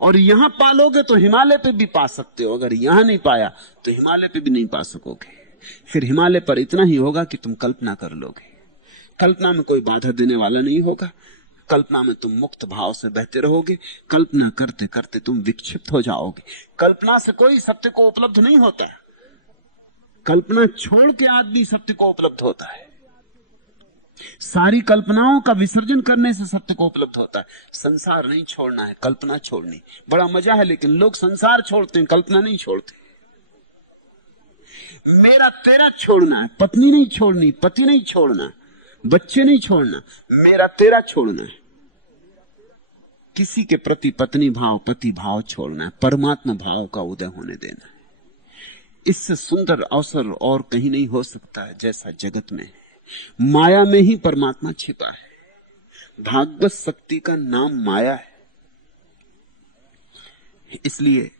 और यहां पालोगे तो हिमालय पे भी पा सकते हो, अगर यहां नहीं पाया तो हिमालय पे भी नहीं पा सकोगे। फिर हिमालय पर इतना ही होगा कि तुम कल्पना कर लोगे। कल्पना में कोई बाधा देने वाला नहीं होगा। कल्पना में तुम मुक्त भाव से बहते रहोगे। कल्पना करते करते तुम विक्षिप्त हो जाओगे। कल्पना से कोई सत्य को उपलब्ध नहीं होता। कल्पना छोड़ के आदमी सत्य को उपलब्ध होता है। सारी कल्पनाओं का विसर्जन करने से सत्य को उपलब्ध होता है। संसार नहीं छोड़ना है, कल्पना छोड़नी। बड़ा मजा है, लेकिन लोग संसार छोड़ते हैं, कल्पना नहीं छोड़ते। मेरा तेरा छोड़ना है, पत्नी नहीं छोड़नी, पति नहीं छोड़ना, बच्चे नहीं छोड़ना, मेरा तेरा छोड़ना है। किसी के प्रति पत्नी भाव, पति भाव छोड़ना है, परमात्मा भाव का उदय होने देना है। इससे सुंदर अवसर और कहीं नहीं हो सकता है जैसा जगत में है। माया में ही परमात्मा छिपा है। भागवत शक्ति का नाम माया है। इसलिए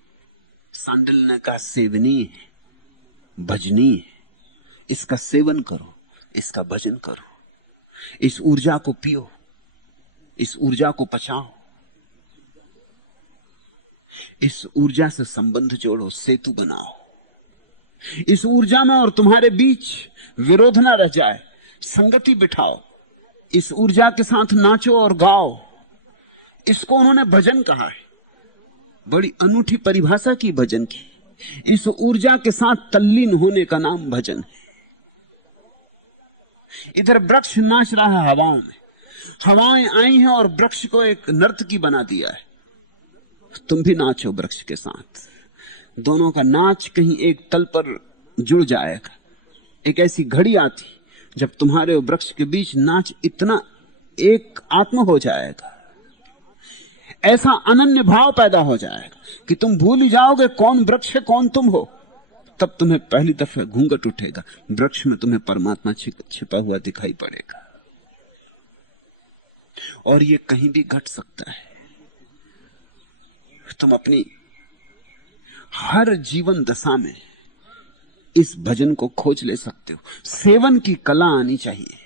सांडिल्य ने कहा सेवनीय है, भजनीय है। इसका सेवन करो, इसका भजन करो, इस ऊर्जा को पियो, इस ऊर्जा को पचाओ, इस ऊर्जा से संबंध जोड़ो, सेतु बनाओ। इस ऊर्जा में और तुम्हारे बीच विरोध ना रह जाए, संगति बिठाओ। इस ऊर्जा के साथ नाचो और गाओ। इसको उन्होंने भजन कहा है। बड़ी अनूठी परिभाषा की भजन की। इस ऊर्जा के साथ तल्लीन होने का नाम भजन है। इधर वृक्ष नाच रहा है हवाओं में। हवाएं आई हैं और वृक्ष को एक नर्तकी बना दिया है। तुम भी नाचो वृक्ष के साथ। दोनों का नाच कहीं एक तल पर जुड़ जाएगा। एक ऐसी घड़ी आती जब तुम्हारे वृक्ष के बीच नाच इतना एक आत्म हो जाएगा, ऐसा अनन्य भाव पैदा हो जाएगा कि तुम भूल ही जाओगे कौन वृक्ष है, कौन तुम हो। तब तुम्हें पहली दफे घूंघट उठेगा, वृक्ष में तुम्हें परमात्मा छिपा हुआ दिखाई पड़ेगा। और ये कहीं भी घट सकता है। तुम अपनी हर जीवन दशा में इस भजन को खोज ले सकते हो। सेवन की कला आनी चाहिए,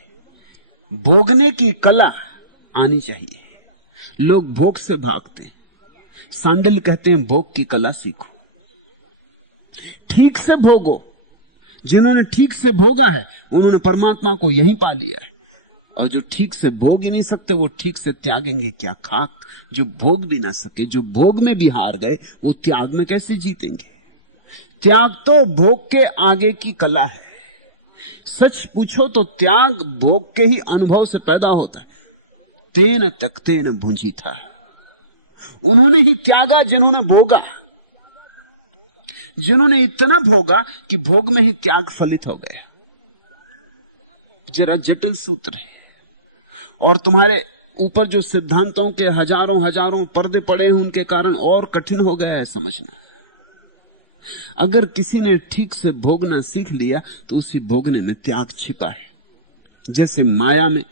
भोगने की कला आनी चाहिए। लोग भोग से भागते हैं। सांडिल्य कहते हैं भोग की कला सीखो, ठीक से भोगो। जिन्होंने ठीक से भोगा है उन्होंने परमात्मा को यहीं पा लिया है। और जो ठीक से भोग ही नहीं सकते वो ठीक से त्यागेंगे क्या खाक। जो भोग भी ना सके, जो भोग में भी हार गए, वो त्याग में कैसे जीतेंगे। त्याग तो भोग के आगे की कला है। सच पूछो तो त्याग भोग के ही अनुभव से पैदा होता है। तेन तकतेन भुंजी था, उन्होंने ही त्यागा जिन्होंने भोगा। जिन्होंने इतना भोगा कि भोग में ही त्याग फलित हो गया। जरा जटिल सूत्र है। और तुम्हारे ऊपर जो सिद्धांतों के हजारों हजारों पर्दे पड़े हैं उनके कारण और कठिन हो गया है समझना। अगर किसी ने ठीक से भोगना सीख लिया तो उसी भोगने में त्याग छिपा है। जैसे माया में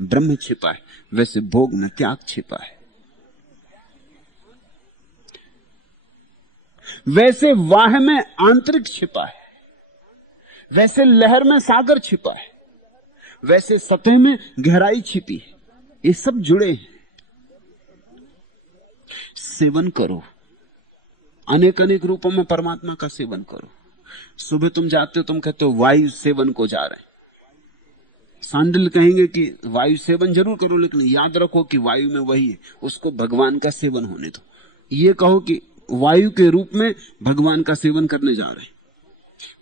ब्रह्म छिपा है, वैसे भोग में त्याग छिपा है। वैसे वाह में आंतरिक छिपा है, वैसे लहर में सागर छिपा है, वैसे सतह में गहराई छिपी है। ये सब जुड़े हैं। सेवन करो, अनेक अनेक रूपों में परमात्मा का सेवन करो। सुबह तुम जाते हो, तुम कहते हो वायु सेवन को जा रहे हैं। सांडिल्य कहेंगे कि वायु सेवन जरूर करो, लेकिन याद रखो कि वायु में वही है, उसको भगवान का सेवन होने दो। ये कहो कि वायु के रूप में भगवान का सेवन करने जा रहे हैं,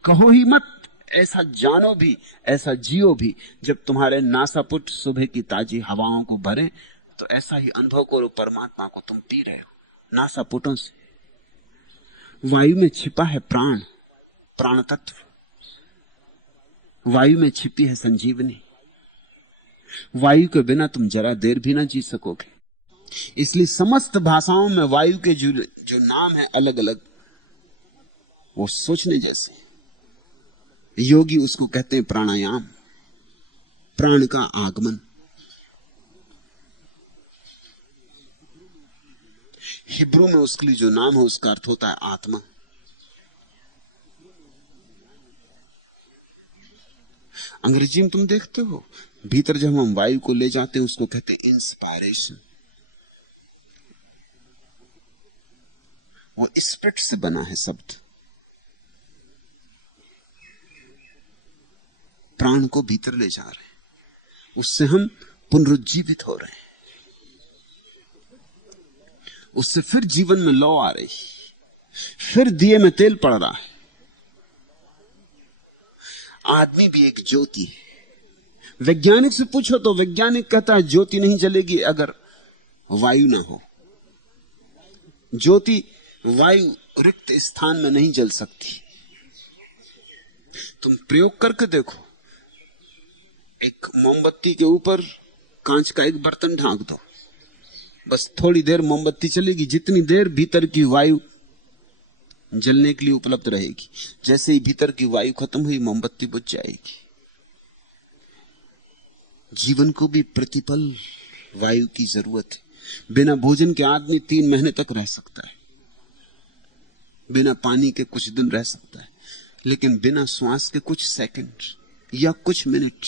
कहो ही मत। ऐसा जानो भी, ऐसा जियो भी। जब तुम्हारे नासापुट सुबह की ताजी हवाओं को भरे तो ऐसा ही अनुभव करो, परमात्मा को तुम पी रहे हो नासापुटों से। वायु में छिपा है प्राण, प्राण तत्व। वायु में छिपी है संजीवनी। वायु के बिना तुम जरा देर भी ना जी सकोगे। इसलिए समस्त भाषाओं में वायु के जो नाम है अलग अलग, वो सोचने जैसे। योगी उसको कहते हैं प्राणायाम, प्राण का आगमन। हिब्रू में उसके लिए जो नाम है उसका अर्थ होता है आत्मा। अंग्रेजी में तुम देखते हो, भीतर जब हम वायु को ले जाते हैं उसको कहते हैं इंस्पायरेशन। वो स्पिरिट से बना है शब्द, प्राण को भीतर ले जा रहे हैं, उससे हम पुनरुज्जीवित हो रहे हैं, उससे फिर जीवन में लौ आ रही, फिर दिए में तेल पड़ रहा है। आदमी भी एक ज्योति है। वैज्ञानिक से पूछो तो वैज्ञानिक कहता है ज्योति नहीं जलेगी अगर वायु ना हो। ज्योति वायु रिक्त स्थान में नहीं जल सकती। तुम प्रयोग करके देखो, एक मोमबत्ती के ऊपर कांच का एक बर्तन ढांक दो, बस थोड़ी देर मोमबत्ती चलेगी, जितनी देर भीतर की वायु जलने के लिए उपलब्ध रहेगी। जैसे ही भीतर की वायु खत्म हुई, मोमबत्ती बुझ जाएगी। जीवन को भी प्रतिपल वायु की जरूरत है। बिना भोजन के आदमी 3 महीने तक रह सकता है, बिना पानी के कुछ दिन रह सकता है, लेकिन बिना श्वास के कुछ सेकंड या कुछ मिनट।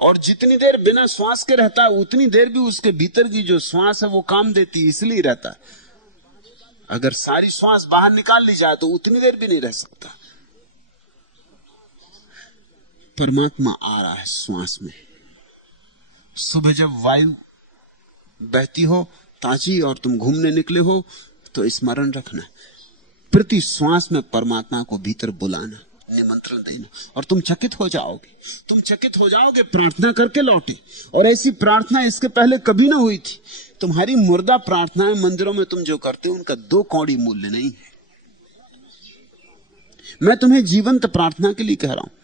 और जितनी देर बिना श्वास के रहता है, उतनी देर भी उसके भीतर की जो श्वास है वो काम देती, इसलिए रहता है। अगर सारी श्वास बाहर निकाल ली जाए तो उतनी देर भी नहीं रह सकता। परमात्मा आ रहा है श्वास में। सुबह जब वायु बहती हो ताजी और तुम घूमने निकले हो, तो स्मरण रखना, प्रति श्वास में परमात्मा को भीतर बुलाना, निमंत्रण देना, और तुम चकित हो जाओगे। तुम चकित हो जाओगे, प्रार्थना करके लौटे। और ऐसी प्रार्थना इसके पहले कभी ना हुई थी। तुम्हारी मुर्दा प्रार्थनाएं मंदिरों में तुम जो करते हो, उनका 2 कौड़ी मूल्य नहीं है। मैं तुम्हें जीवंत प्रार्थना के लिए कह रहा हूं।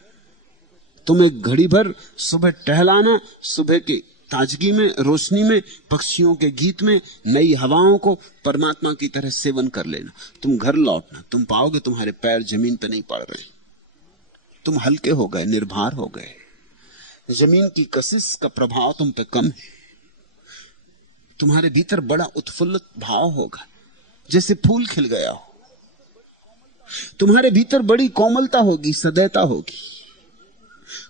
तुम एक घड़ी भर सुबह टहलाना, सुबह की ताजगी में, रोशनी में, पक्षियों के गीत में, नई हवाओं को परमात्मा की तरह सेवन कर लेना। तुम घर लौटना, तुम पाओगे तुम्हारे पैर जमीन पर नहीं पड़ रहे, तुम हल्के हो गए, निर्भर हो गए। जमीन की कशिश का प्रभाव तुम पे कम है। तुम्हारे भीतर बड़ा उत्फुल्लित भाव होगा, जैसे फूल खिल गया हो। तुम्हारे भीतर बड़ी कोमलता होगी, सदैता होगी।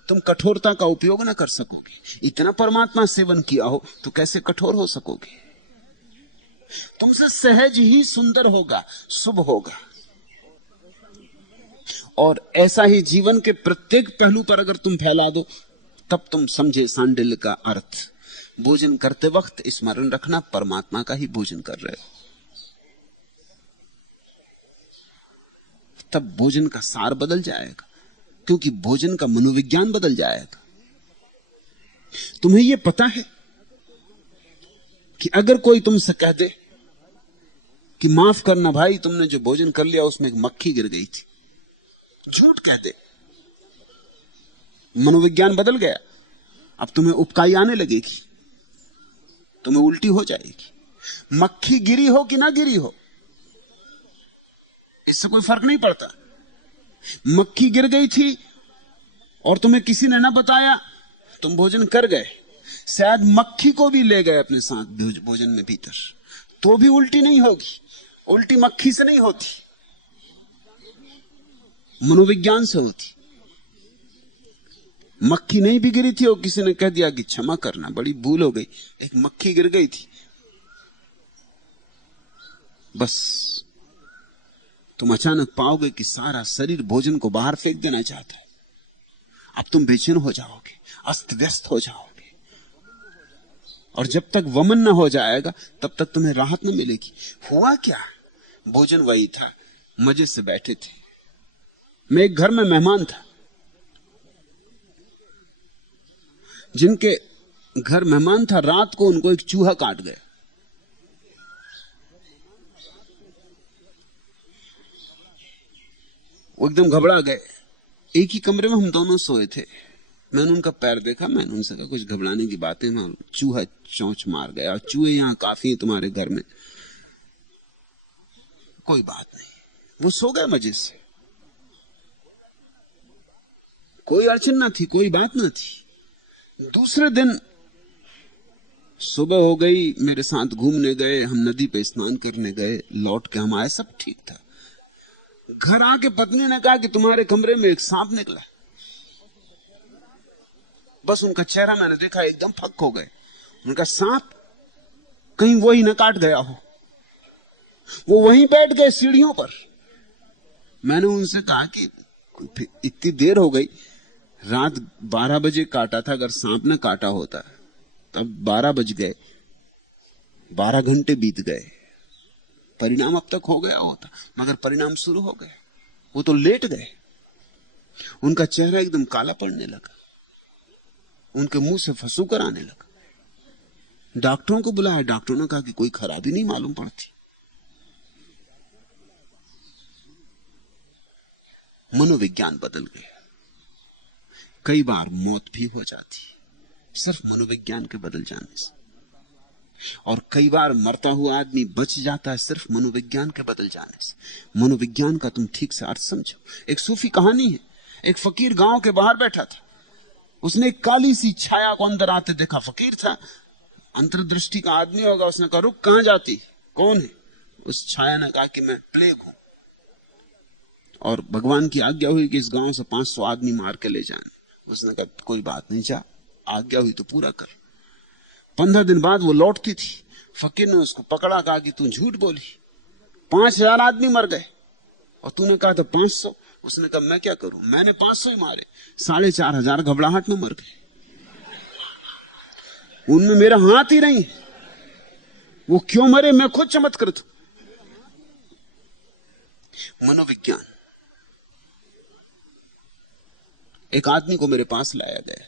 तुम कठोरता का उपयोग ना कर सकोगे। इतना परमात्मा सेवन किया हो तो कैसे कठोर हो सकोगे? तुमसे सहज ही सुंदर होगा, शुभ होगा। और ऐसा ही जीवन के प्रत्येक पहलू पर अगर तुम फैला दो, तब तुम समझे सांडिल्य का अर्थ। भोजन करते वक्त स्मरण रखना, परमात्मा का ही भोजन कर रहे हो। तब भोजन का सार बदल जाएगा, क्योंकि भोजन का मनोविज्ञान बदल जाएगा। तुम्हें यह पता है कि अगर कोई तुमसे कह दे कि माफ करना भाई, तुमने जो भोजन कर लिया उसमें एक मक्खी गिर गई थी, झूठ कह दे, मनोविज्ञान बदल गया। अब तुम्हें उपकाई आने लगेगी, तुम्हें उल्टी हो जाएगी। मक्खी गिरी हो कि ना गिरी हो, इससे कोई फर्क नहीं पड़ता। मक्खी गिर गई थी और तुम्हें किसी ने ना बताया, तुम भोजन कर गए, शायद मक्खी को भी ले गए अपने साथ भोजन में भीतर, तो भी उल्टी नहीं होगी। उल्टी मक्खी से नहीं होती, मनोविज्ञान से होती। मक्खी नहीं भी गिरी थी और किसी ने कह दिया कि क्षमा करना, बड़ी भूल हो गई, एक मक्खी गिर गई थी, बस तुम अचानक पाओगे कि सारा शरीर भोजन को बाहर फेंक देना चाहता है। अब तुम बेचैन हो जाओगे, अस्त व्यस्त हो जाओगे, और जब तक वमन न हो जाएगा तब तक तुम्हें राहत न मिलेगी। हुआ क्या? भोजन वही था, मजे से बैठे थे। मैं एक घर में मेहमान था, जिनके घर मेहमान था, रात को उनको एक चूहा काट गया। वो एकदम घबरा गए। एक ही कमरे में हम दोनों सोए थे। मैंने उनका पैर देखा, मैंने उनसे कहा कुछ घबराने की बातें, मैं चूहा चोंच मार गया, और चूहे यहां काफी हैं तुम्हारे घर में, कोई बात नहीं। वो सो गए मजे से, कोई अड़चन ना थी, कोई बात ना थी। दूसरे दिन सुबह हो गई, मेरे साथ घूमने गए, हम नदी पे स्नान करने गए, लौट के हम आए, सब ठीक था। घर आके पत्नी ने कहा कि तुम्हारे कमरे में एक सांप निकला। बस उनका चेहरा मैंने देखा, एकदम फक हो गए। उनका सांप कहीं वो ही न काट गया हो। वो वहीं बैठ गए सीढ़ियों पर। मैंने उनसे कहा कि इतनी देर हो गई, रात 12 बजे काटा था, अगर सांप ने काटा होता तब 12 बज गए, 12 घंटे बीत गए, परिणाम अब तक हो गया होता, मगर परिणाम शुरू हो गए। वो तो लेट गए। उनका चेहरा एकदम काला पड़ने लगा, उनके मुंह से फंसूकर आने लगा। डॉक्टरों को बुलाया, डॉक्टरों ने कहा कि कोई खराबी नहीं मालूम पड़ती। मनोविज्ञान बदल गया। कई बार मौत भी हो जाती सिर्फ मनोविज्ञान के बदल जाने से, और कई बार मरता हुआ आदमी बच जाता है सिर्फ मनोविज्ञान के बदल जाने से। मनोविज्ञान का तुम ठीक से अर्थ समझो। एक सूफी कहानी है। एक फकीर गांव के बाहर बैठा था, उसने एक काली सी छाया को अंदर आते देखा। फकीर था, अंतर्दृष्टि का आदमी होगा। उसने कहा, रुक, कहां जाती, कौन है? उस छाया ने कहा कि मैं प्लेग हूं, और भगवान की आज्ञा हुई कि इस गांव से 500 आदमी मार के ले जाने। उसने कहा, कोई बात नहीं, जा, आज्ञा हुई तो पूरा कर। 15 दिन बाद वो लौटती थी। फकीर ने उसको पकड़ा, कहा कि तू झूठ बोली, 5000 आदमी मर गए और तूने कहा था 500। उसने कहा, मैं क्या करूं, मैंने 500 ही मारे, 4500 घबराहट में मर गए, उनमें मेरा हाथ ही नहीं। वो क्यों मरे, मैं खुद चमत्कृत हूं। मनोविज्ञान। एक आदमी को मेरे पास लाया गया,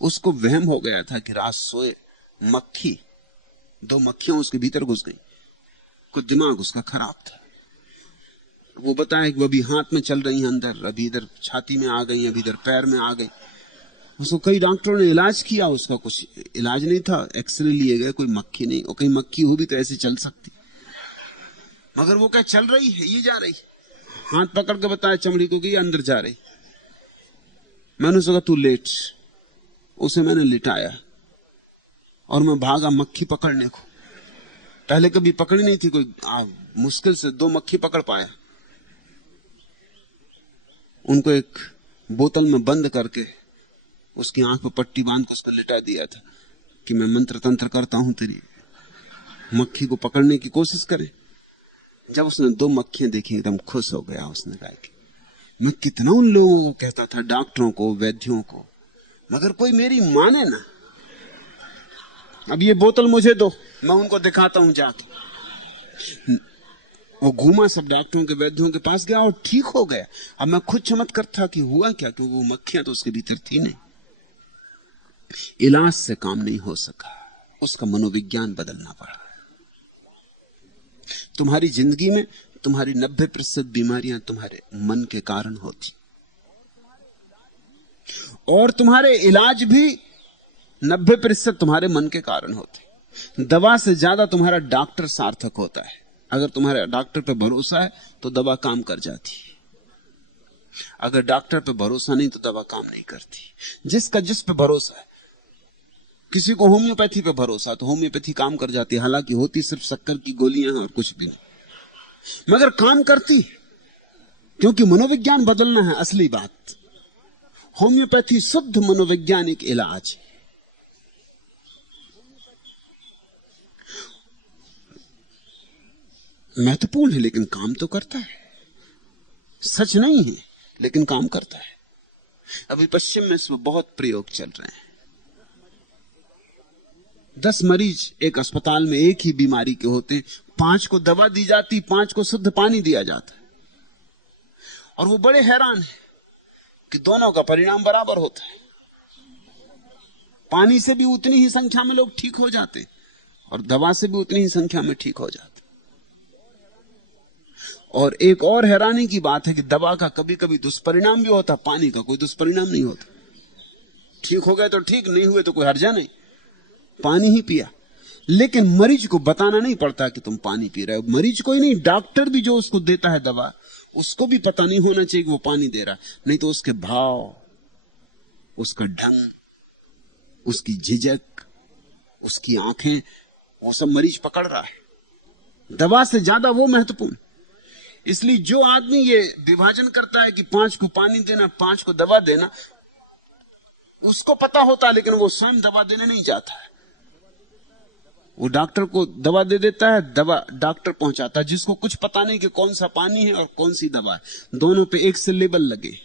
उसको वहम हो गया था कि रात सोए 2 मक्खियां उसके भीतर घुस गई। कुछ दिमाग उसका खराब था। वो बताया कि वो अभी हाथ में चल रही हैं अंदर, अभी इधर छाती में आ गई, अभी इधर पैर में आ गई। उसको कई डॉक्टरों ने इलाज किया, उसका कुछ इलाज नहीं था। एक्सरे लिए गए, कोई मक्खी नहीं। और कहीं मक्खी हो भी तो ऐसे चल सकती, मगर वो क्या चल रही है, ये जा रही। हाथ पकड़ के बताया चमड़ी को कि ये अंदर जा रही। मैंने उसको कहा, तू लेट। उसे मैंने लिटाया और मैं भागा मक्खी पकड़ने को। पहले कभी पकड़ी नहीं थी कोई, मुश्किल से 2 मक्खी पकड़ पाया। उनको एक बोतल में बंद करके उसकी आंख पर पट्टी बांध के उसको लिटा दिया था कि मैं मंत्र तंत्र करता हूं, तेरी मक्खी को पकड़ने की कोशिश करे। जब उसने 2 मक्खियां देखी, एकदम खुश हो गया। उसने कहा कि मैं कितना उन लोगों को कहता था, डॉक्टरों को, वैद्यों को, मगर कोई मेरी माने ना। अब ये बोतल मुझे दो, मैं उनको दिखाता हूं जाके। वो घूमा, सब डॉक्टरों के, वैद्यों के पास गया और ठीक हो गया। अब मैं खुद चमत्कृत था कि हुआ क्या, क्योंकि वो मक्खियां तो उसके भीतर थी नहीं। इलाज से काम नहीं हो सका, उसका मनोविज्ञान बदलना पड़ा। तुम्हारी जिंदगी में तुम्हारी 90% बीमारियां तुम्हारे मन के कारण होती, और तुम्हारे इलाज भी 90% तुम्हारे मन के कारण होते। दवा से ज्यादा तुम्हारा डॉक्टर सार्थक होता है। अगर तुम्हारे डॉक्टर पे भरोसा है तो दवा काम कर जाती है, अगर डॉक्टर पे भरोसा नहीं तो दवा काम नहीं करती। जिसका जिस पे भरोसा है, किसी को होम्योपैथी पे भरोसा तो होम्योपैथी काम कर जाती है, हालांकि होती सिर्फ शक्कर की गोलियां हैं और कुछ भी नहीं, मगर काम करती, क्योंकि मनोविज्ञान बदलना है असली बात। होम्योपैथी शुद्ध मनोवैज्ञानिक इलाज है। महत्वपूर्ण है लेकिन काम तो करता है। सच नहीं है लेकिन काम करता है। अभी पश्चिम में इसमें बहुत प्रयोग चल रहे हैं। 10 मरीज एक अस्पताल में एक ही बीमारी के होते हैं, 5 को दवा दी जाती, 5 को शुद्ध पानी दिया जाता है, और वो बड़े हैरान है कि दोनों का परिणाम बराबर होता है। पानी से भी उतनी ही संख्या में लोग ठीक हो जाते और दवा से भी उतनी ही संख्या में ठीक हो जाते। और एक और हैरानी की बात है कि दवा का कभी कभी दुष्परिणाम भी होता, पानी का कोई दुष्परिणाम नहीं होता। ठीक हो गए तो ठीक, नहीं हुए तो कोई हर्जा नहीं, पानी ही पिया। लेकिन मरीज को बताना नहीं पड़ता कि तुम पानी पी रहे हो। मरीज को ही नहीं, डॉक्टर भी जो उसको देता है दवा, उसको भी पता नहीं होना चाहिए कि वो पानी दे रहा, नहीं तो उसके भाव, उसका ढंग, उसकी झिझक, उसकी आंखें, वो सब मरीज पकड़ रहा है। दवा से ज्यादा वो महत्वपूर्ण। इसलिए जो आदमी ये विभाजन करता है कि 5 को पानी देना, 5 को दवा देना, उसको पता होता, लेकिन वो स्वयं दवा देने नहीं जाता है। वो डॉक्टर को दवा दे देता है, दवा डॉक्टर पहुंचाता है, जिसको कुछ पता नहीं कि कौन सा पानी है और कौन सी दवा है। दोनों पे एक से लेबल लगे,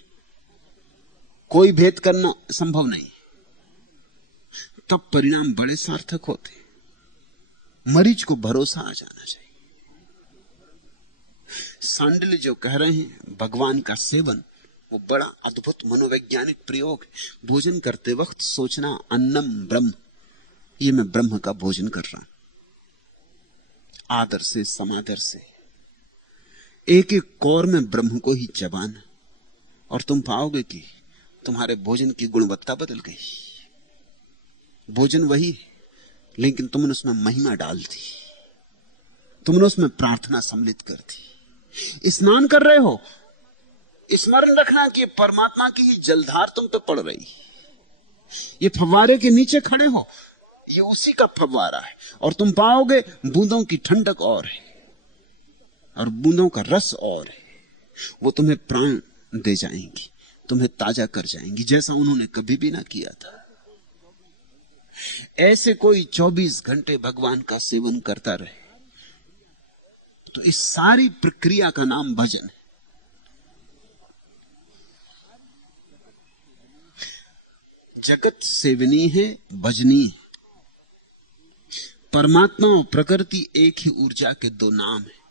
कोई भेद करना संभव नहीं। तब परिणाम बड़े सार्थक होते। मरीज को भरोसा आ जाना चाहिए। सांडिल्य जो कह रहे हैं भगवान का सेवन, वो बड़ा अद्भुत मनोवैज्ञानिक प्रयोग है। भोजन करते वक्त सोचना अन्नम ब्रह्म, ये मैं ब्रह्म का भोजन कर रहा हूं, आदर से समादर से। एक एक कौर में ब्रह्म को ही चबाना, और तुम पाओगे कि तुम्हारे भोजन की गुणवत्ता बदल गई। भोजन वही है, लेकिन तुमने उसमें महिमा डाल दी, तुमने उसमें प्रार्थना सम्मिलित कर दी। स्नान कर रहे हो, स्मरण रखना कि परमात्मा की ही जलधार तुम पे पड़ रही। ये फव्वारे के नीचे खड़े हो, ये उसी का फव्वारा है, और तुम पाओगे बूंदों की ठंडक और है और बूंदों का रस और है। वो तुम्हें प्राण दे जाएंगी, तुम्हें ताजा कर जाएंगी, जैसा उन्होंने कभी भी ना किया था। ऐसे कोई 24 घंटे भगवान का सेवन करता रहे तो इस सारी प्रक्रिया का नाम भजन है। जगत सेवनी है, भजनी है। परमात्मा और प्रकृति एक ही ऊर्जा के दो नाम है।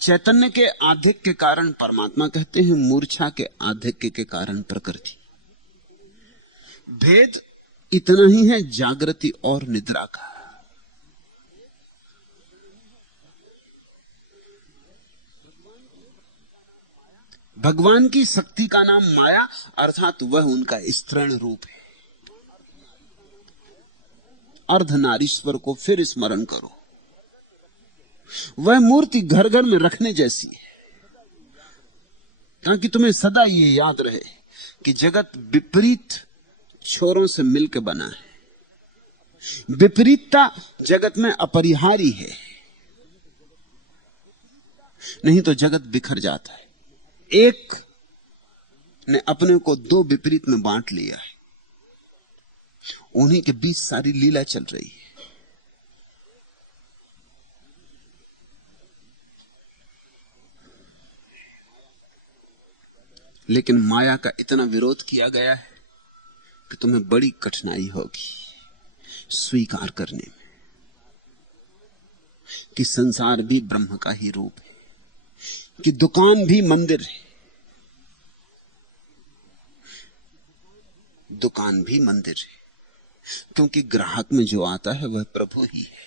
चैतन्य के आधिक्य के कारण परमात्मा कहते हैं, मूर्छा के आधिक्य के कारण प्रकृति। भेद इतना ही है जागृति और निद्रा का। भगवान की शक्ति का नाम माया, अर्थात वह उनका स्त्रीण रूप है। अर्धनारीश्वर को फिर स्मरण करो, वह मूर्ति घर घर में रखने जैसी है, ताकि तुम्हें सदा ये याद रहे कि जगत विपरीत छोरों से मिलकर बना है। विपरीतता जगत में अपरिहार्य है, नहीं तो जगत बिखर जाता है। एक ने अपने को दो विपरीत में बांट लिया है, उन्हीं के बीच सारी लीला चल रही है। लेकिन माया का इतना विरोध किया गया है कि तुम्हें बड़ी कठिनाई होगी स्वीकार करने में कि संसार भी ब्रह्म का ही रूप है, कि दुकान भी मंदिर है। दुकान भी मंदिर है, क्योंकि ग्राहक में जो आता है वह प्रभु ही है।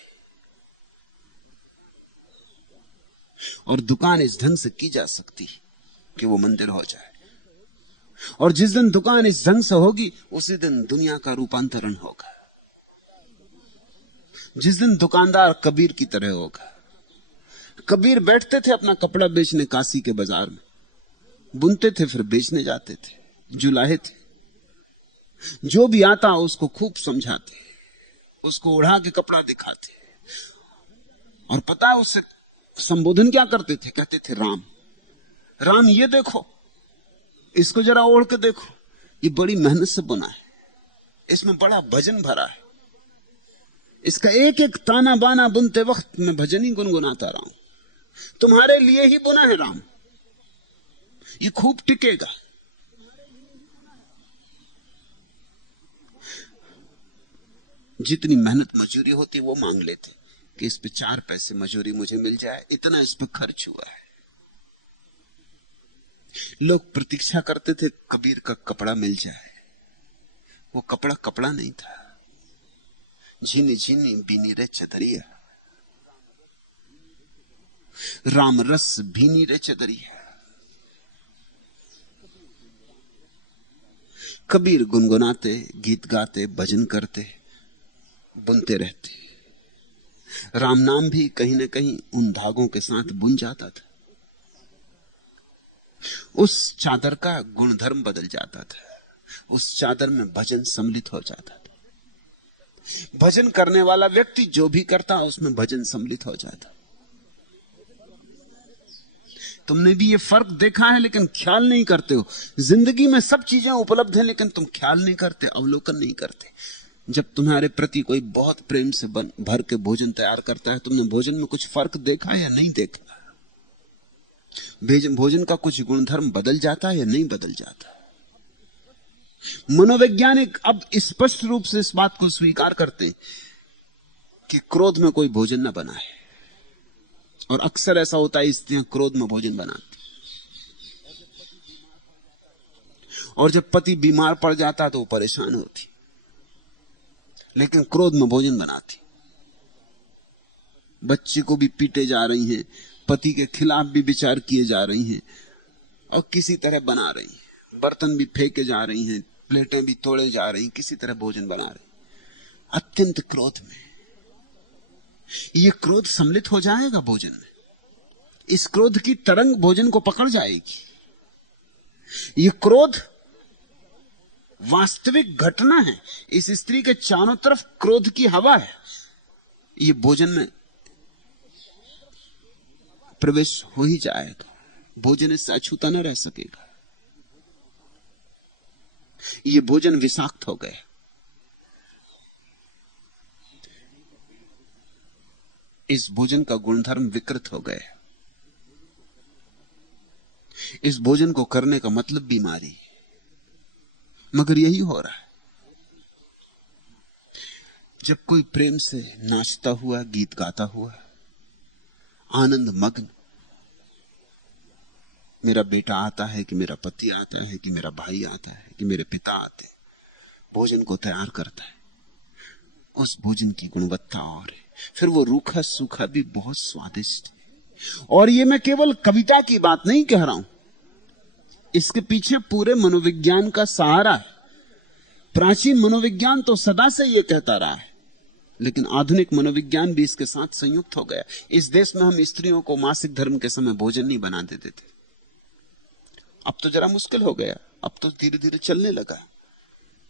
और दुकान इस ढंग से की जा सकती है कि वो मंदिर हो जाए। और जिस दिन दुकान इस ढंग से होगी, उसी दिन दुनिया का रूपांतरण होगा। जिस दिन दुकानदार कबीर की तरह होगा। कबीर बैठते थे अपना कपड़ा बेचने काशी के बाजार में, बुनते थे फिर बेचने जाते थे, जुलाहे थे। जो भी आता उसको खूब समझाते, उसको उड़ा के कपड़ा दिखाते, और पता है उससे संबोधन क्या करते थे? कहते थे राम राम, ये देखो, इसको जरा ओढ़ के देखो, ये बड़ी मेहनत से बुना है, इसमें बड़ा भजन भरा है। इसका एक एक ताना बाना बुनते वक्त मैं भजन ही गुनगुनाता रहा हूं। तुम्हारे लिए ही बुना है राम, ये खूब टिकेगा। जितनी मेहनत मजूरी होती वो मांग लेते कि इस पे 4 पैसे मजूरी मुझे मिल जाए, इतना इस पे खर्च हुआ है। लोग प्रतीक्षा करते थे कबीर का कपड़ा मिल जाए। वो कपड़ा कपड़ा नहीं था, झीनी झीनी बीनी रे चदरिया, राम रस भीनी रे चदरिया। कबीर गुनगुनाते, गीत गाते, भजन करते, बुनते रहते। राम नाम भी कहीं ना कहीं उन धागों के साथ बुन जाता था। उस चादर का गुणधर्म बदल जाता था, उस चादर में भजन सम्मिलित हो जाता था। भजन करने वाला व्यक्ति जो भी करता उसमें भजन सम्मिलित हो जाता। तुमने भी ये फर्क देखा है, लेकिन ख्याल नहीं करते हो। जिंदगी में सब चीजें उपलब्ध हैं, लेकिन तुम ख्याल नहीं करते, अवलोकन नहीं करते। जब तुम्हारे प्रति कोई बहुत प्रेम से भर के भोजन तैयार करता है, तुमने भोजन में कुछ फर्क देखा या नहीं देखा? भोजन का कुछ गुणधर्म बदल जाता है या नहीं बदल जाता? मनोवैज्ञानिक अब स्पष्ट रूप से इस बात को स्वीकार करते हैं कि क्रोध में कोई भोजन न बनाए, और अक्सर ऐसा होता है, स्त्रियां क्रोध में भोजन बनाती, और जब पति बीमार पड़ जाता तो वो परेशान होती, लेकिन क्रोध में भोजन बनाती। बच्चे को भी पीटे जा रही हैं, पति के खिलाफ भी विचार किए जा रही हैं, और किसी तरह बना रही हैं। बर्तन भी फेंके जा रही हैं, प्लेटें भी तोड़े जा रही, किसी तरह भोजन बना रही, अत्यंत क्रोध में। ये क्रोध सम्मिलित हो जाएगा भोजन में, इस क्रोध की तरंग भोजन को पकड़ जाएगी। ये क्रोध वास्तविक घटना है, इस स्त्री के चारों तरफ क्रोध की हवा है, ये भोजन में प्रवेश हो ही जाएगा, भोजन इससे अछूता न रह सकेगा। ये भोजन विषाक्त हो गया। इस भोजन का गुणधर्म विकृत हो गया। इस भोजन को करने का मतलब बीमारी, मगर यही हो रहा है। जब कोई प्रेम से नाचता हुआ, गीत गाता हुआ, आनंद मग्न, मेरा बेटा आता है कि मेरा पति आता है कि मेरा भाई आता है कि मेरे पिता आते हैं, भोजन को तैयार करता है, उस भोजन की गुणवत्ता और है। फिर वो रूखा सूखा भी बहुत स्वादिष्ट है। और ये मैं केवल कविता की बात नहीं कह रहा हूं, इसके पीछे पूरे मनोविज्ञान का सहारा है। प्राचीन मनोविज्ञान तो सदा से ये कहता रहा है, लेकिन आधुनिक मनोविज्ञान भी इसके साथ संयुक्त हो गया। इस देश में हम स्त्रियों को मासिक धर्म के समय भोजन नहीं बना देते थे, अब तो जरा मुश्किल हो गया, अब तो धीरे धीरे चलने लगा,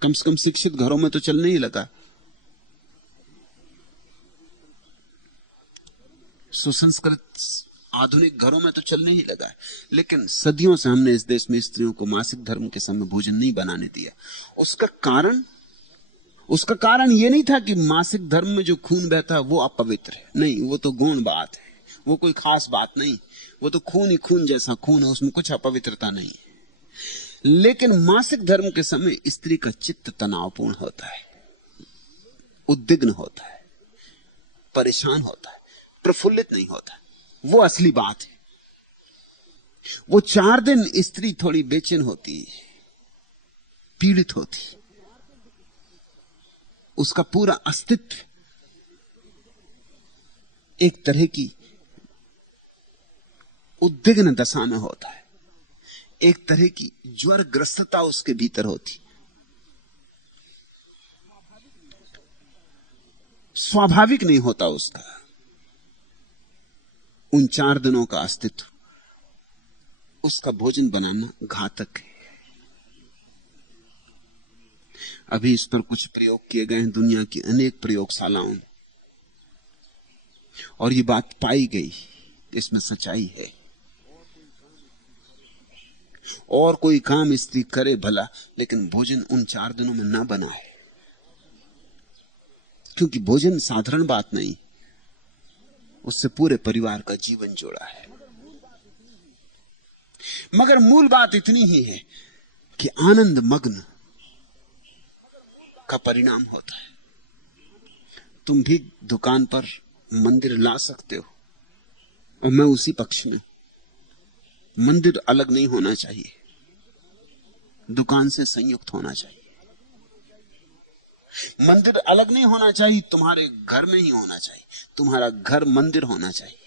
कम से कम शिक्षित घरों में तो चलने ही लगा। सुसंस्कृत आधुनिक घरों में तो चलने ही लगा है, लेकिन सदियों से हमने इस देश में स्त्रियों को मासिक धर्म के समय भोजन नहीं बनाने दिया। उसका कारण यह नहीं था कि मासिक धर्म में जो खून बहता है वो अपवित्र है, नहीं, वो तो गौण बात है, वो कोई खास बात नहीं, वो तो खून ही खून जैसा खून है, उसमें कुछ अपवित्रता नहीं है। लेकिन मासिक धर्म के समय स्त्री का चित्त तनावपूर्ण होता है, उद्विग्न होता है, परेशान होता है, प्रफुल्लित नहीं होता। वो असली बात है। वो 4 दिन स्त्री थोड़ी बेचैन होती, पीड़ित होती, उसका पूरा अस्तित्व एक तरह की उद्विग्न दशा में होता है, एक तरह की ज्वरग्रस्तता उसके भीतर होती। स्वाभाविक नहीं होता उसका उन 4 दिनों का अस्तित्व। उसका भोजन बनाना घातक है। अभी इस पर कुछ प्रयोग किए गए हैं दुनिया की अनेक प्रयोगशालाओं में, और ये बात पाई गई, इसमें सच्चाई है। और कोई काम स्त्री करे भला, लेकिन भोजन उन 4 दिनों में ना बनाए, क्योंकि भोजन साधारण बात नहीं, उससे पूरे परिवार का जीवन जोड़ा है। मगर मूल बात इतनी ही है कि आनंद मग्न का परिणाम होता है। तुम भी दुकान पर मंदिर ला सकते हो, और मैं उसी पक्ष में। मंदिर अलग नहीं होना चाहिए, दुकान से संयुक्त होना चाहिए। मंदिर अलग नहीं होना चाहिए, तुम्हारे घर में ही होना चाहिए, तुम्हारा घर मंदिर होना चाहिए।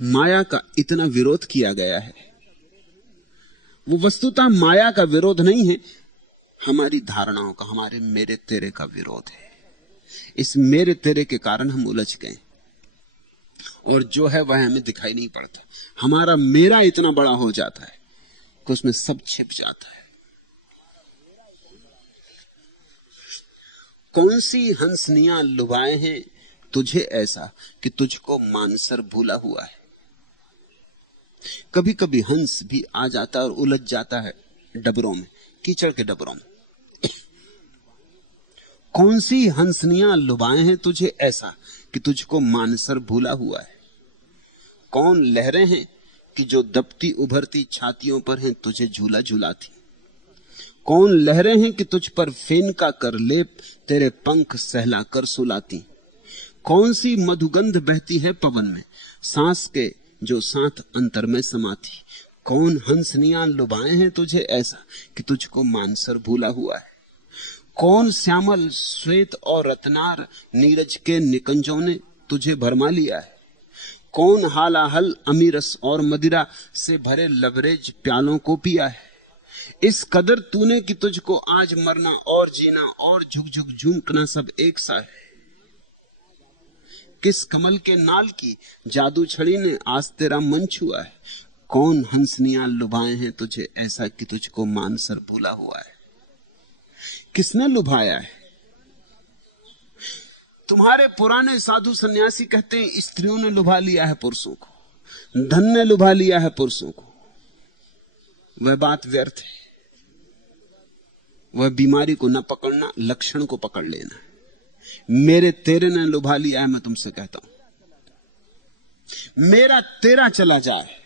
माया का इतना विरोध किया गया है, वो वस्तुतः माया का विरोध नहीं है, हमारी धारणाओं का, हमारे मेरे तेरे का विरोध है। इस मेरे तेरे के कारण हम उलझ गए, और जो है वह हमें दिखाई नहीं पड़ता। हमारा मेरा इतना बड़ा हो जाता है कि उसमें सब छिप जाता है। कौन सी हंसनियां लुभाए हैं तुझे ऐसा कि तुझको मानसर भूला हुआ है। कभी कभी हंस भी आ जाता है और उलझ जाता है डबरों में, कीचड़ के डबरों में। कौन सी हंसनियां लुभाए हैं तुझे ऐसा कि तुझको मानसर भूला हुआ है? कौन लहरें हैं कि जो दबती उभरती छातियों पर हैं तुझे झूला झूलाती? कौन लहरें हैं कि तुझ पर फेन का कर लेप तेरे पंख सहला कर सुलाती? कौन सी मधुगंध बहती है पवन में सांस के जो साथ अंतर में समाती? कौन हंसनियां लुभाए हैं तुझे ऐसा कि तुझको मानसर भूला हुआ है? कौन श्यामल श्वेत और रत्नार नीरज के निकंजों ने तुझे भरमा लिया है? कौन हालाहल अमीरस और मदिरा से भरे लबरेज प्यालों को पिया है? इस कदर तूने कि तुझको आज मरना और जीना और झुक झुक झूमना सब एक सा है। किस कमल के नाल की जादू छड़ी ने आज तेरा मन छुआ है? कौन हंसनियां लुभाए हैं तुझे ऐसा कि तुझको मानसर भूला हुआ है? किसने लुभाया है? तुम्हारे पुराने साधु सन्यासी कहते हैं स्त्रियों ने लुभा लिया है पुरुषों को, धन ने लुभा लिया है पुरुषों को। वह बात व्यर्थ है। वह बीमारी को न पकड़ना, लक्षण को पकड़ लेना है। मेरे तेरे ने लुभा लिया है। मैं तुमसे कहता हूं, मेरा तेरा चला जाए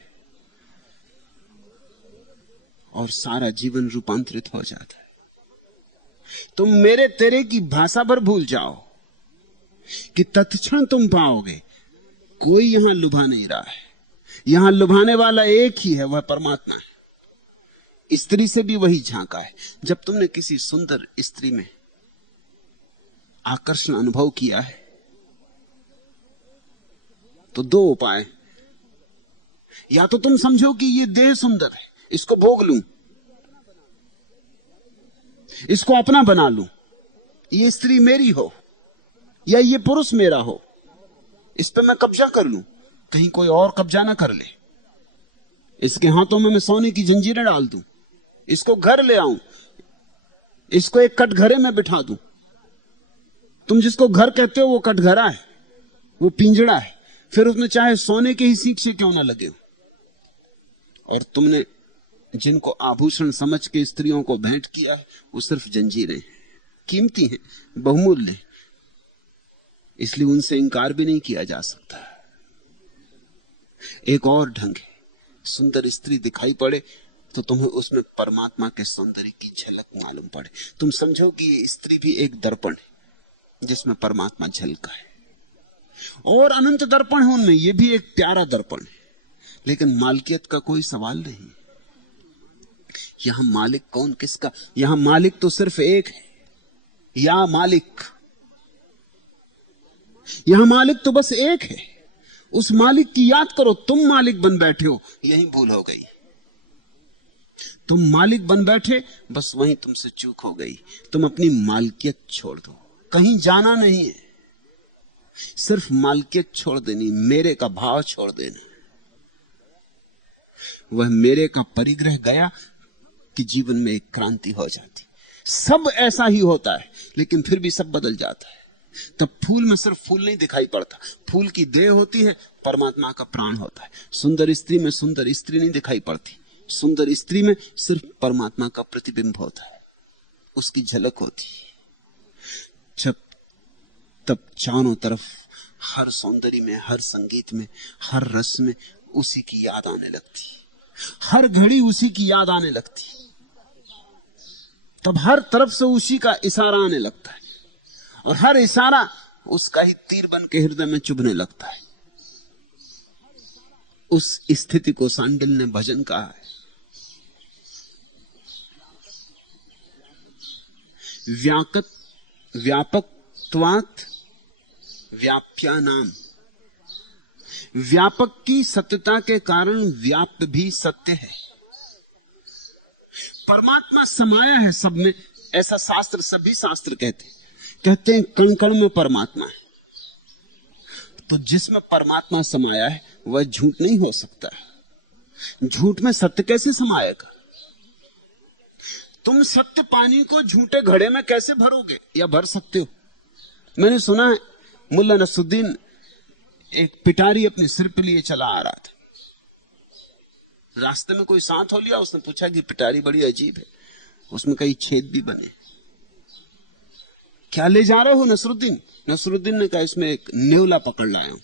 और सारा जीवन रूपांतरित हो जाता है। तुम मेरे तेरे की भाषा भर भूल जाओ कि तत्क्षण तुम पाओगे कोई यहां लुभा नहीं रहा है। यहां लुभाने वाला एक ही है, वह परमात्मा है। स्त्री से भी वही झांका है। जब तुमने किसी सुंदर स्त्री में आकर्षण अनुभव किया है तो दो उपाय, या तो तुम समझो कि ये देह सुंदर है, इसको भोग लूं, इसको अपना बना लूं, ये स्त्री मेरी हो या ये पुरुष मेरा हो, इस पे मैं कब्जा कर लूं, कहीं कोई और कब्जा ना कर ले। इसके हाथों में मैं सोने की जंजीरें डाल दूं, इसको घर ले आऊं, इसको एक कटघरे में बिठा दूं। तुम जिसको घर कहते हो वो कटघरा है, वो पिंजड़ा है, फिर उसमें चाहे सोने के ही सीख से क्यों ना लगे हो। और तुमने जिनको आभूषण समझ के स्त्रियों को भेंट किया है वो सिर्फ जंजीरें, कीमती हैं, बहुमूल्य हैं, इसलिए उनसे इंकार भी नहीं किया जा सकता। एक और ढंग है, सुंदर स्त्री दिखाई पड़े तो तुम्हें उसमें परमात्मा के सौंदर्य की झलक मालूम पड़े। तुम समझो कि ये स्त्री भी एक दर्पण है जिसमें परमात्मा झलका है, और अनंत दर्पण है उनमें, ये भी एक प्यारा दर्पण है। लेकिन मालिकियत का कोई सवाल नहीं। यहां मालिक कौन किसका? यहां मालिक तो सिर्फ एक है, या मालिक। यहां मालिक तो बस एक है। उस मालिक की याद करो। तुम मालिक बन बैठे हो, यही भूल हो गई। तुम मालिक बन बैठे, बस वहीं तुमसे चूक हो गई। तुम अपनी मालिकियत छोड़ दो, कहीं जाना नहीं है, सिर्फ मालिकियत छोड़ देनी, मेरे का भाव छोड़ देना। वह मेरे का परिग्रह गया कि जीवन में एक क्रांति हो जाती। सब ऐसा ही होता है, लेकिन फिर भी सब बदल जाता है। तब फूल में सिर्फ फूल नहीं दिखाई पड़ता, फूल की देह होती है, परमात्मा का प्राण होता है। सुंदर स्त्री में सुंदर स्त्री नहीं दिखाई पड़ती, सुंदर स्त्री में सिर्फ परमात्मा का प्रतिबिंब होता है, उसकी झलक होती है। जब तब चारों तरफ हर सौंदर्य में, हर संगीत में, हर रस में उसी की याद आने लगती, हर घड़ी उसी की याद आने लगती। तब हर तरफ से उसी का इशारा आने लगता है, और हर इशारा उसका ही तीर बन के हृदय में चुभने लगता है। उस स्थिति को सांडिल ने भजन कहा है। व्यापकत्वात् व्याप्यानाम। व्यापक की सत्यता के कारण व्याप्त भी सत्य है। परमात्मा समाया है सब में, ऐसा शास्त्र, सभी शास्त्र कहते हैं कण कण में परमात्मा है। तो जिसमें परमात्मा समाया है वह झूठ नहीं हो सकता। झूठ में सत्य कैसे समाएगा? तुम सत्य पानी को झूठे घड़े में कैसे भरोगे, या भर सकते हो? मैंने सुना है मुल्ला नसरुद्दीन एक पिटारी अपने सिर पे लिए चला आ रहा था, रास्ते में कोई सांप हो लिया, उसने पूछा कि पिटारी बड़ी अजीब है, उसमें कई छेद भी बने, क्या ले जा रहे हो नसरुद्दीन? नसरुद्दीन ने कहा इसमें एक नेवला पकड़ लाया हूं।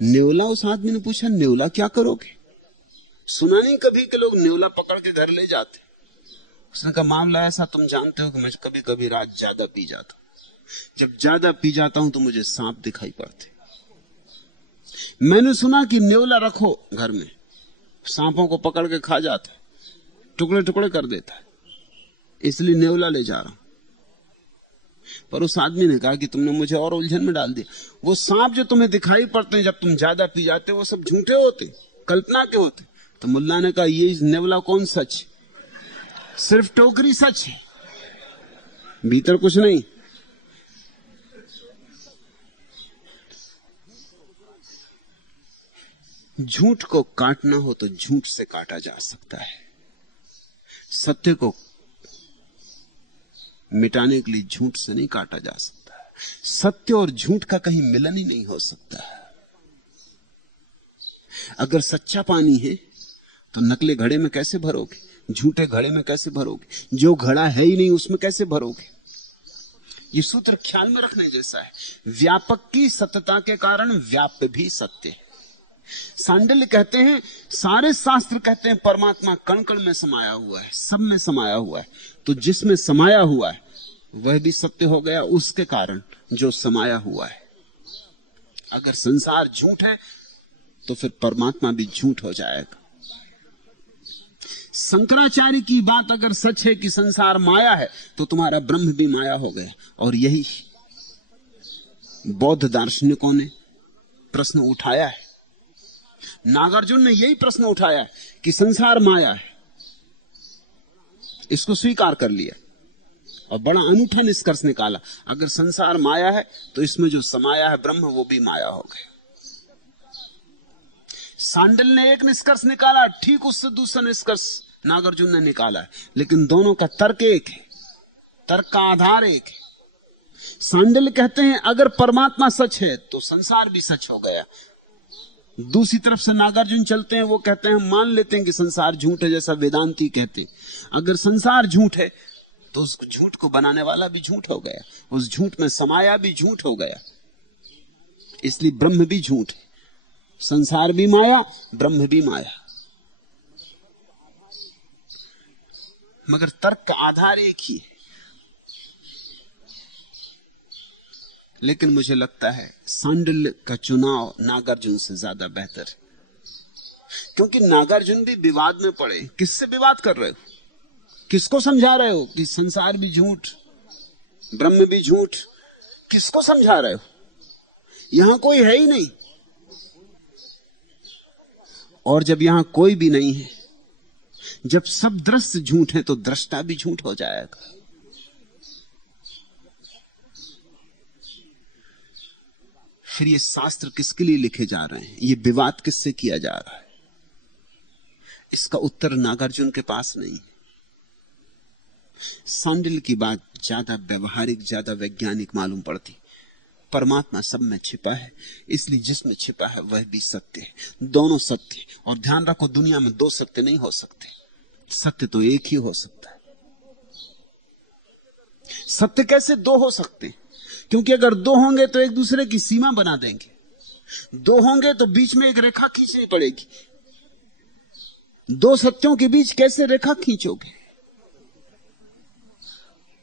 नेवला? उस आदमी ने पूछा नेवला क्या करोगे? सुना नहीं कभी कि लोग नेवला पकड़ के घर ले जाते। उसने कहा मामला ऐसा, तुम जानते हो कि मैं कभी कभी रात ज्यादा पी जाता हूं, जब ज्यादा पी जाता हूं तो मुझे सांप दिखाई पड़ते। मैंने सुना कि नेवला रखो घर में, सांपों को पकड़ के खा जाता है, टुकड़े टुकड़े कर देता है, इसलिए नेवला ले जा रहा हूं। पर उस आदमी ने कहा कि तुमने मुझे और उलझन में डाल दिया। वो सांप जो तुम्हें दिखाई पड़ते हैं जब तुम ज्यादा पी जाते हो, वो सब झूठे होते, कल्पना के होते। तो मुल्ला ने कहा ये नेवला कौन सच, सिर्फ टोकरी सच है, भीतर कुछ नहीं। झूठ को काटना हो तो झूठ से काटा जा सकता है, सत्य को मिटाने के लिए झूठ से नहीं काटा जा सकता। सत्य और झूठ का कहीं मिलन ही नहीं हो सकता। अगर सच्चा पानी है तो नकली घड़े में कैसे भरोगे, झूठे घड़े में कैसे भरोगे? जो घड़ा है ही नहीं उसमें कैसे भरोगे? ये सूत्र ख्याल में रखने जैसा है। व्यापक की सत्यता के कारण व्याप्य भी सत्य है। सांडिल्य कहते हैं, सारे शास्त्र कहते हैं परमात्मा कण कण में समाया हुआ है, सब में समाया हुआ है। तो जिसमें समाया हुआ है वह भी सत्य हो गया उसके कारण जो समाया हुआ है। अगर संसार झूठ है तो फिर परमात्मा भी झूठ हो जाएगा। शंकराचार्य की बात अगर सच है कि संसार माया है तो तुम्हारा ब्रह्म भी माया हो गया। और यही बौद्ध दार्शनिकों ने प्रश्न उठाया है। नागार्जुन ने यही प्रश्न उठाया है कि संसार माया है, इसको स्वीकार कर लिया और बड़ा अनूठा निष्कर्ष निकाला। अगर संसार माया है तो इसमें जो समाया है ब्रह्म वो भी माया हो गया। सांडिल्य ने एक निष्कर्ष निकाला, ठीक उससे दूसरा निष्कर्ष नागार्जुन ने निकाला है, लेकिन दोनों का तर्क एक है, तर्क का आधार एक है। सांडिल्य कहते हैं अगर परमात्मा सच है तो संसार भी सच हो गया। दूसरी तरफ से नागार्जुन चलते हैं, वो कहते हैं मान लेते हैं कि संसार झूठ है, जैसा वेदांती कहते हैं। अगर संसार झूठ है तो उस झूठ को बनाने वाला भी झूठ हो गया, उस झूठ में समाया भी झूठ हो गया, इसलिए ब्रह्म भी झूठ है। संसार भी माया, ब्रह्म भी माया। मगर तर्क का आधार एक ही है। लेकिन मुझे लगता है सांडिल्य का चुनाव नागार्जुन से ज्यादा बेहतर है, क्योंकि नागार्जुन भी विवाद में पड़े। किससे विवाद कर रहे हो, किसको समझा रहे हो कि संसार भी झूठ, ब्रह्म भी झूठ? किसको समझा रहे हो? यहां कोई है ही नहीं। और जब यहां कोई भी नहीं है, जब सब दृश्य झूठ है, तो दृष्टा भी झूठ हो जाएगा। फिर ये शास्त्र किसके लिए लिखे जा रहे हैं, ये विवाद किससे किया जा रहा है? इसका उत्तर नागार्जुन के पास नहीं। सांडिल्य की बात ज्यादा व्यवहारिक, ज्यादा वैज्ञानिक मालूम पड़ती। परमात्मा सब में छिपा है, इसलिए जिसमें छिपा है वह भी सत्य है। दोनों सत्य। और ध्यान रखो, दुनिया में दो सत्य नहीं हो सकते, सत्य तो एक ही हो सकता है। सत्य कैसे दो हो सकते? क्योंकि अगर दो होंगे तो एक दूसरे की सीमा बना देंगे, दो होंगे तो बीच में एक रेखा खींचनी पड़ेगी। दो सत्यों के बीच कैसे रेखा खींचोगे?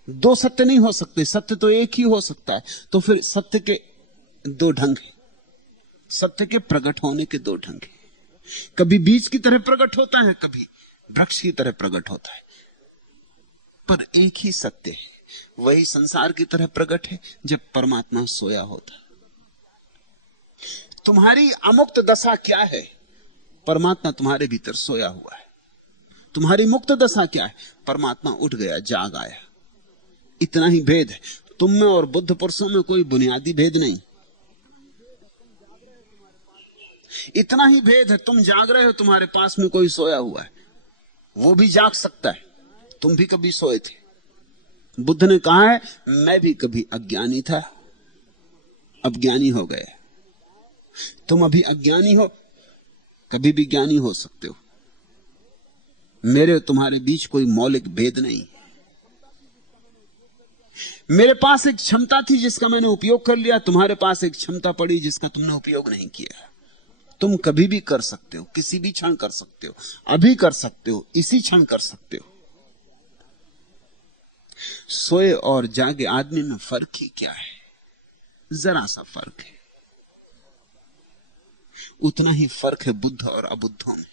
दो सत्य नहीं हो सकते, सत्य तो एक ही हो सकता है। तो फिर सत्य के दो ढंग हैं, सत्य के प्रकट होने के दो ढंग हैं। कभी बीज की तरह प्रकट होता है, कभी वृक्ष की तरह प्रकट होता है, पर एक ही सत्य है। वही संसार की तरह प्रकट है जब परमात्मा सोया होता। तुम्हारी अमुक्त दशा क्या है? परमात्मा तुम्हारे भीतर सोया हुआ है। तुम्हारी मुक्त दशा क्या है? परमात्मा उठ गया, जाग आया। इतना ही भेद है। तुम में और बुद्ध पुरुषों में कोई बुनियादी भेद नहीं। इतना ही भेद है, तुम जाग रहे हो, तुम्हारे पास में कोई सोया हुआ है, वो भी जाग सकता है। तुम भी कभी सोए थे। बुद्ध ने कहा है मैं भी कभी अज्ञानी था, अब ज्ञानी हो गए। तुम अभी अज्ञानी हो, कभी भी ज्ञानी हो सकते हो। मेरे तुम्हारे बीच कोई मौलिक भेद नहीं। मेरे पास एक क्षमता थी जिसका मैंने उपयोग कर लिया, तुम्हारे पास एक क्षमता पड़ी जिसका तुमने उपयोग नहीं किया। तुम कभी भी कर सकते हो, किसी भी क्षण कर सकते हो, अभी कर सकते हो, इसी क्षण कर सकते हो। सोए और जागे आदमी में फर्क ही क्या है? जरा सा फर्क है। उतना ही फर्क है बुद्ध और अबुद्धों में।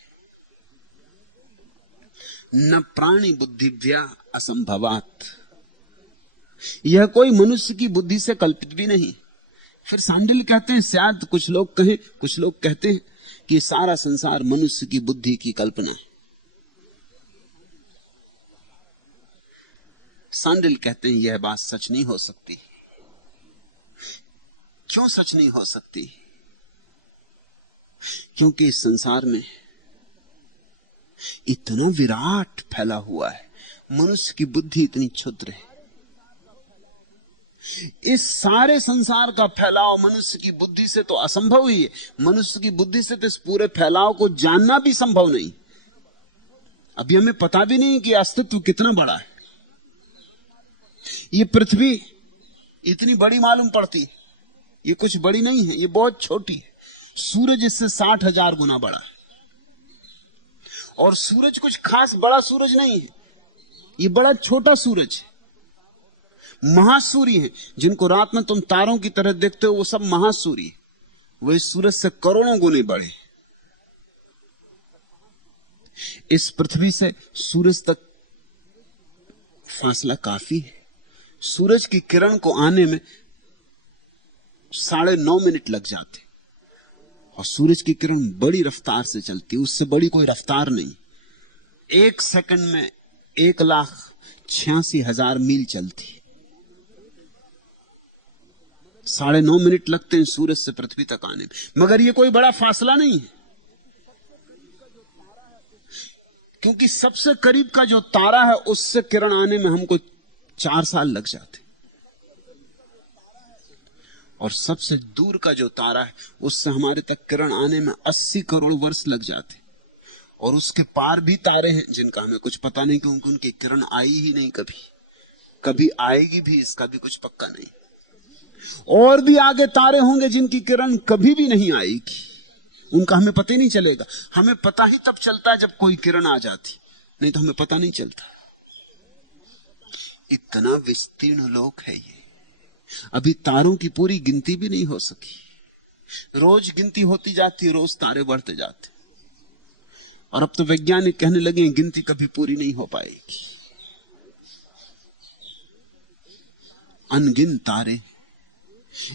न प्राणी बुद्धिव्या असंभवात, यह कोई मनुष्य की बुद्धि से कल्पित भी नहीं। फिर सांडिल्य कहते हैं, शायद कुछ लोग कहें, कुछ लोग कहते हैं कि सारा संसार मनुष्य की बुद्धि की कल्पना है। सांडिल्य कहते हैं यह बात सच नहीं हो सकती। क्यों सच नहीं हो सकती? क्योंकि इस संसार में इतना विराट फैला हुआ है, मनुष्य की बुद्धि इतनी क्षुद्र है। इस सारे संसार का फैलाव मनुष्य की बुद्धि से तो असंभव ही है। मनुष्य की बुद्धि से तो इस पूरे फैलाव को जानना भी संभव नहीं। अभी हमें पता भी नहीं कि अस्तित्व कितना बड़ा है। ये पृथ्वी इतनी बड़ी मालूम पड़ती है, ये कुछ बड़ी नहीं है, ये बहुत छोटी है। सूरज इससे 60,000 गुना बड़ा है, और सूरज कुछ खास बड़ा सूरज नहीं है, ये बड़ा छोटा सूरज है। महासूर्य है, जिनको रात में तुम तारों की तरह देखते हो, वो सब महासूर्य है। वो इस सूरज से करोड़ों गुने बड़े। इस पृथ्वी से सूरज तक फासला काफी है। सूरज की किरण को आने में 9.5 मिनट लग जाते, और सूरज की किरण बड़ी रफ्तार से चलती, उससे बड़ी कोई रफ्तार नहीं। 1 सेकंड में 1,86,000 मील चलती। 9.5 मिनट लगते हैं सूरज से पृथ्वी तक आने में, मगर यह कोई बड़ा फासला नहीं है, क्योंकि सबसे करीब का जो तारा है उससे किरण आने में हमको 4 साल लग जाते, और सबसे दूर का जो तारा है उससे हमारे तक किरण आने में 80 करोड़ वर्ष लग जाते। और उसके पार भी तारे हैं जिनका हमें कुछ पता नहीं, क्योंकि उनकी किरण आई ही नहीं, कभी आएगी भी इसका भी कुछ पक्का नहीं। और भी आगे तारे होंगे जिनकी किरण कभी भी नहीं आएगी, उनका हमें पता ही नहीं चलेगा। हमें पता ही तब चलता है जब कोई किरण आ जाती, नहीं तो हमें पता नहीं चलता। इतना विस्तीर्ण लोक है ये, अभी तारों की पूरी गिनती भी नहीं हो सकी। रोज गिनती होती जाती है, रोज तारे बढ़ते जाते, और अब तो वैज्ञानिक कहने लगे गिनती कभी पूरी नहीं हो पाएगी। अनगिन तारे,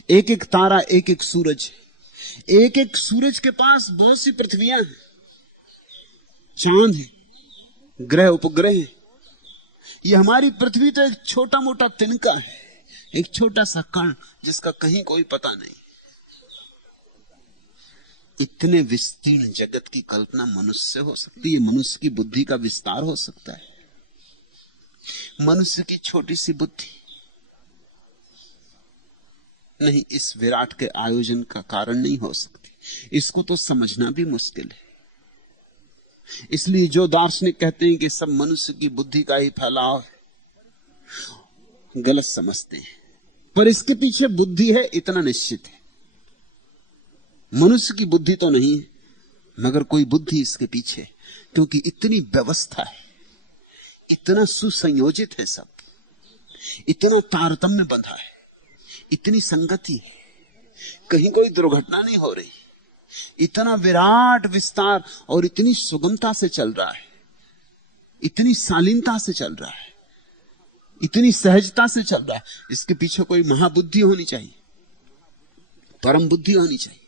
एक एक तारा एक एक सूरज, एक एक सूरज के पास बहुत सी पृथ्वियां हैं, चांद है, ग्रह उपग्रह है। ये हमारी पृथ्वी तो एक छोटा मोटा तिनका है, एक छोटा सा कण जिसका कहीं कोई पता नहीं। इतने विस्तीर्ण जगत की कल्पना मनुष्य से हो सकती है, मनुष्य की बुद्धि का विस्तार हो सकता है। मनुष्य की छोटी सी बुद्धि नहीं इस विराट के आयोजन का कारण नहीं हो सकती। इसको तो समझना भी मुश्किल है। इसलिए जो दार्शनिक कहते हैं कि सब मनुष्य की बुद्धि का ही फैलाव है, गलत समझते हैं। पर इसके पीछे बुद्धि है इतना निश्चित है। मनुष्य की बुद्धि तो नहीं है, मगर कोई बुद्धि इसके पीछे, क्योंकि इतनी व्यवस्था है, इतना सुसंयोजित है, सब इतना तारतम्य बंधा है, इतनी संगति है, कहीं कोई दुर्घटना नहीं हो रही। इतना विराट विस्तार और इतनी सुगमता से चल रहा है, इतनी शालीनता से चल रहा है, इतनी सहजता से चल रहा है। इसके पीछे कोई महाबुद्धि होनी चाहिए, परम बुद्धि होनी चाहिए।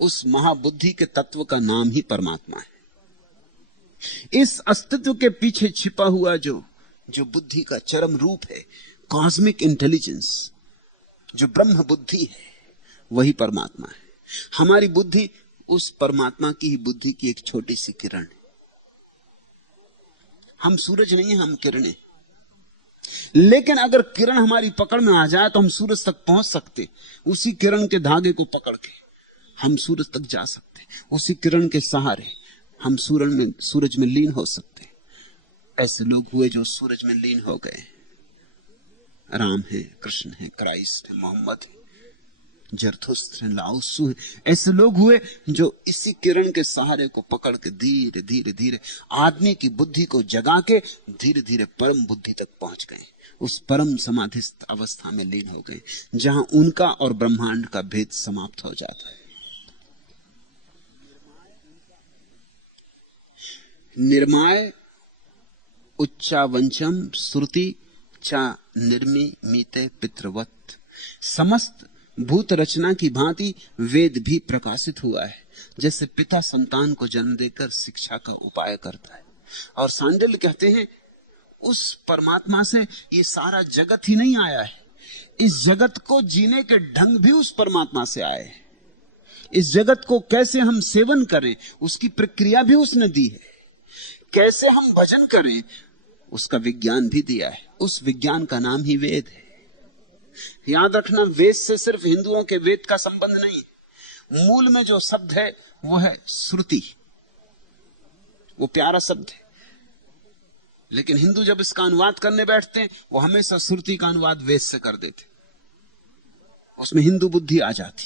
उस महाबुद्धि के तत्व का नाम ही परमात्मा है। इस अस्तित्व के पीछे छिपा हुआ जो बुद्धि का चरम रूप है, कॉस्मिक इंटेलिजेंस, जो ब्रह्म बुद्धि है, वही परमात्मा है। हमारी बुद्धि उस परमात्मा की ही बुद्धि की एक छोटी सी किरण है। हम सूरज नहीं है, हम किरणें। लेकिन अगर किरण हमारी पकड़ में आ जाए तो हम सूरज तक पहुंच सकते, उसी किरण के धागे को पकड़ के। हम सूरज तक जा सकते हैं, उसी किरण के सहारे हम सूरज में लीन हो सकते हैं। ऐसे लोग हुए जो सूरज में लीन हो गए। राम है, कृष्ण है, क्राइस्ट है, मोहम्मद है, जरथुस्त्र है, लाओसू है। ऐसे लोग हुए जो इसी किरण के सहारे को पकड़ के धीरे धीरे धीरे आदमी की बुद्धि को जगा के धीरे धीरे परम बुद्धि तक पहुंच गए। उस परम समाधिस्थ अवस्था में लीन हो गए जहां उनका और ब्रह्मांड का भेद समाप्त हो जाता है। निर्माय उच्चावंचम श्रुति चा निर्मी मीते पितृवत। समस्त भूत रचना की भांति वेद भी प्रकाशित हुआ है, जैसे पिता संतान को जन्म देकर शिक्षा का उपाय करता है। और सांडिल्य कहते हैं उस परमात्मा से ये सारा जगत ही नहीं आया है, इस जगत को जीने के ढंग भी उस परमात्मा से आए हैं। इस जगत को कैसे हम सेवन करें उसकी प्रक्रिया भी उसने दी है, कैसे हम भजन करें उसका विज्ञान भी दिया है। उस विज्ञान का नाम ही वेद है। याद रखना, वेद से सिर्फ हिंदुओं के वेद का संबंध नहीं, मूल में जो शब्द है वो है श्रुति। वो प्यारा शब्द है, लेकिन हिंदू जब इसका अनुवाद करने बैठते हैं वो हमेशा श्रुति का अनुवाद वेद से कर देते, उसमें हिंदू बुद्धि आ जाती।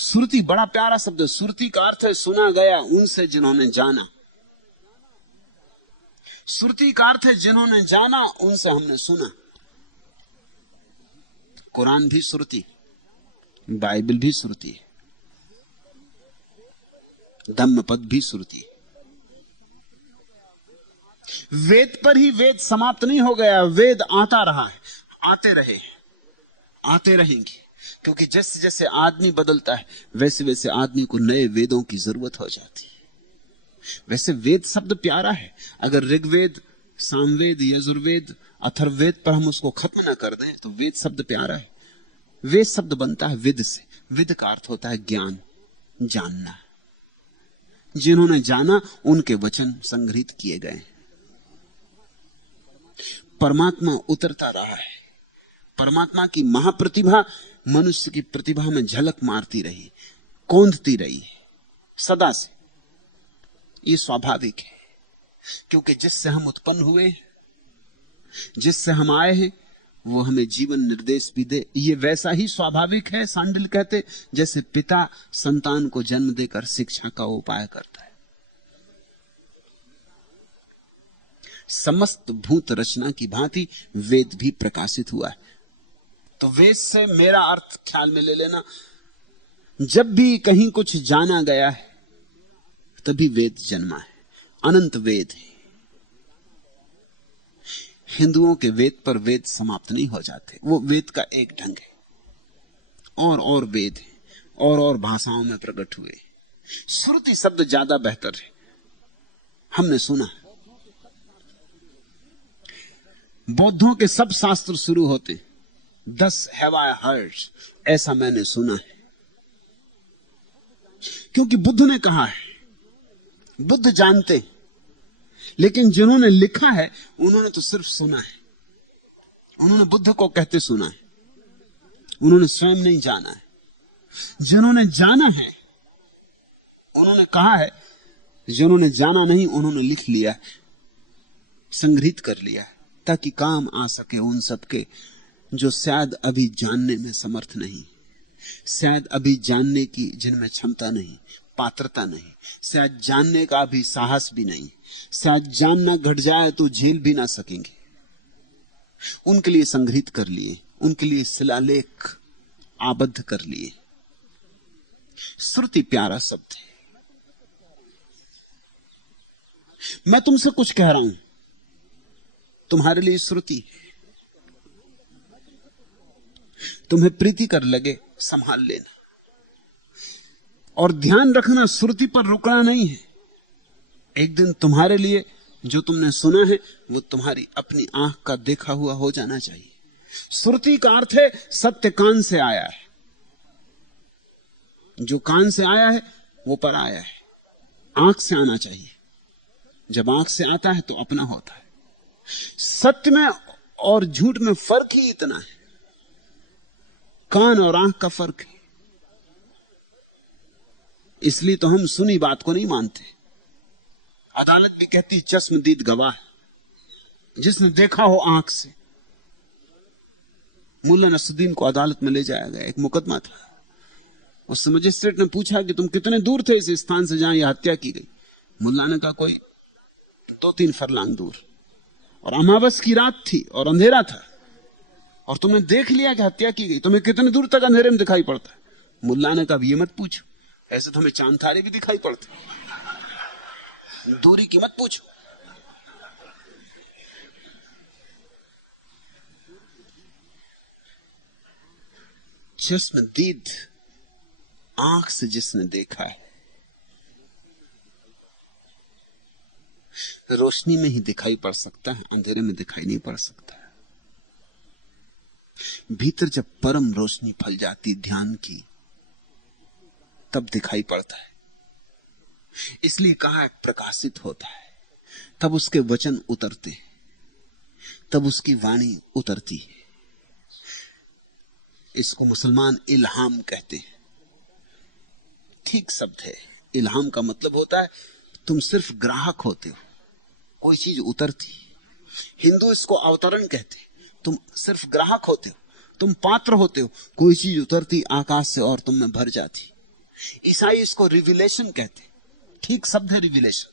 श्रुति बड़ा प्यारा शब्द है। श्रुति का अर्थ है सुना गया उनसे जिन्होंने जाना। श्रुति का अर्थ है जिन्होंने जाना उनसे हमने सुना। कुरान भी श्रुति, बाइबल भी श्रुति है, धम्मपद भी श्रुति है। वेद पर ही वेद समाप्त नहीं हो गया, वेद आता रहा है, आते रहे, आते रहेंगे, क्योंकि जैसे जैसे आदमी बदलता है वैसे वैसे आदमी को नए वेदों की जरूरत हो जाती है। वैसे वेद शब्द प्यारा है, अगर ऋग्वेद, सामवेद, यजुर्वेद, अथर्ववेद पर हम उसको खत्म ना कर दें तो वेद शब्द प्यारा है। वेद शब्द बनता है विद से, विद का अर्थ होता है ज्ञान, जानना। जिन्होंने जाना उनके वचन संग्रहित किए गए। परमात्मा उतरता रहा है, परमात्मा की महाप्रतिभा मनुष्य की प्रतिभा में झलक मारती रही, कौंधती रही सदा से। ये स्वाभाविक है, क्योंकि जिससे हम उत्पन्न हुए, जिससे हम आए हैं, वो हमें जीवन निर्देश भी दे। ये वैसा ही स्वाभाविक है, सांडिल्य कहते, जैसे पिता संतान को जन्म देकर शिक्षा का उपाय करता है। समस्त भूत रचना की भांति वेद भी प्रकाशित हुआ है। तो वेद से मेरा अर्थ ख्याल में ले लेना, जब भी कहीं कुछ जाना गया है तभी वेद जन्मा है। अनंत वेद है। हिंदुओं के वेद पर वेद समाप्त नहीं हो जाते, वो वेद का एक ढंग है। और वेद है, और भाषाओं में प्रकट हुए। श्रुति शब्द ज्यादा बेहतर है। हमने सुना बौद्धों के सब शास्त्र शुरू होते 10 have I heard, ऐसा मैंने सुना है, क्योंकि बुद्ध ने कहा है। बुद्ध जानते, लेकिन जिन्होंने लिखा है उन्होंने तो सिर्फ सुना है। उन्होंने बुद्ध को कहते सुना है, उन्होंने स्वयं नहीं जाना है। जिन्होंने जाना है उन्होंने कहा है, जिन्होंने जाना नहीं उन्होंने लिख लिया, संग्रहित कर लिया, ताकि काम आ सके उन सबके जो शायद अभी जानने में समर्थ नहीं, शायद अभी जानने की जिनमें क्षमता नहीं, पात्रता नहीं, शायद जानने का अभी साहस भी नहीं, शायद जानना घट जाए तो झेल भी ना सकेंगे। उनके लिए संग्रहित कर लिए, उनके लिए शिलालेख आबद्ध कर लिए। श्रुति प्यारा शब्द है। मैं तुमसे कुछ कह रहा हूं, तुम्हारे लिए श्रुति है। तुम्हें प्रीति कर लगे संभाल लेना, और ध्यान रखना श्रुति पर रुकना नहीं है। एक दिन तुम्हारे लिए जो तुमने सुना है वो तुम्हारी अपनी आंख का देखा हुआ हो जाना चाहिए। श्रुति का अर्थ है सत्य कान से आया है। जो कान से आया है वो पर आया है, आंख से आना चाहिए। जब आंख से आता है तो अपना होता है। सत्य में और झूठ में फर्क ही इतना है, कान और आंख का फर्क है। इसलिए तो हम सुनी बात को नहीं मानते। अदालत भी कहती चश्मदीद गवाह, जिसने देखा हो आंख से। मुल्ला नसरुद्दीन को अदालत में ले जाया गया, एक मुकदमा था। उससे मजिस्ट्रेट ने पूछा कि तुम कितने दूर थे इस स्थान से जहां यह हत्या की गई। मुल्ला ने कहा कोई 2-3 फरलांग दूर, और अमावस की रात थी और अंधेरा था, और तुमने देख लिया कि हत्या की गई। तुम्हें कितने दूर तक अंधेरे में दिखाई पड़ता है? मुल्ला ने कहा ये मत पूछो, ऐसे तो हमें चांद तारे भी दिखाई पड़ते, दूरी की मत पूछो। चश्मदीद आंख से जिसने देखा है, रोशनी में ही दिखाई पड़ सकता है, अंधेरे में दिखाई नहीं पड़ सकता। भीतर जब परम रोशनी फैल जाती ध्यान की, तब दिखाई पड़ता है। इसलिए कहा है प्रकाशित होता है, तब उसके वचन उतरते हैं, तब उसकी वाणी उतरती है। इसको मुसलमान इल्हाम कहते हैं। ठीक शब्द है। इल्हाम का मतलब होता है तुम सिर्फ ग्राहक होते हो, कोई चीज उतरती। हिंदू इसको अवतरण कहते हैं, तुम सिर्फ ग्राहक होते हो, तुम पात्र होते हो, कोई चीज उतरती आकाश से और तुम में भर जाती। ईसाई इसको रिविलेशन कहते हैं। ठीक शब्द है रिविलेशन।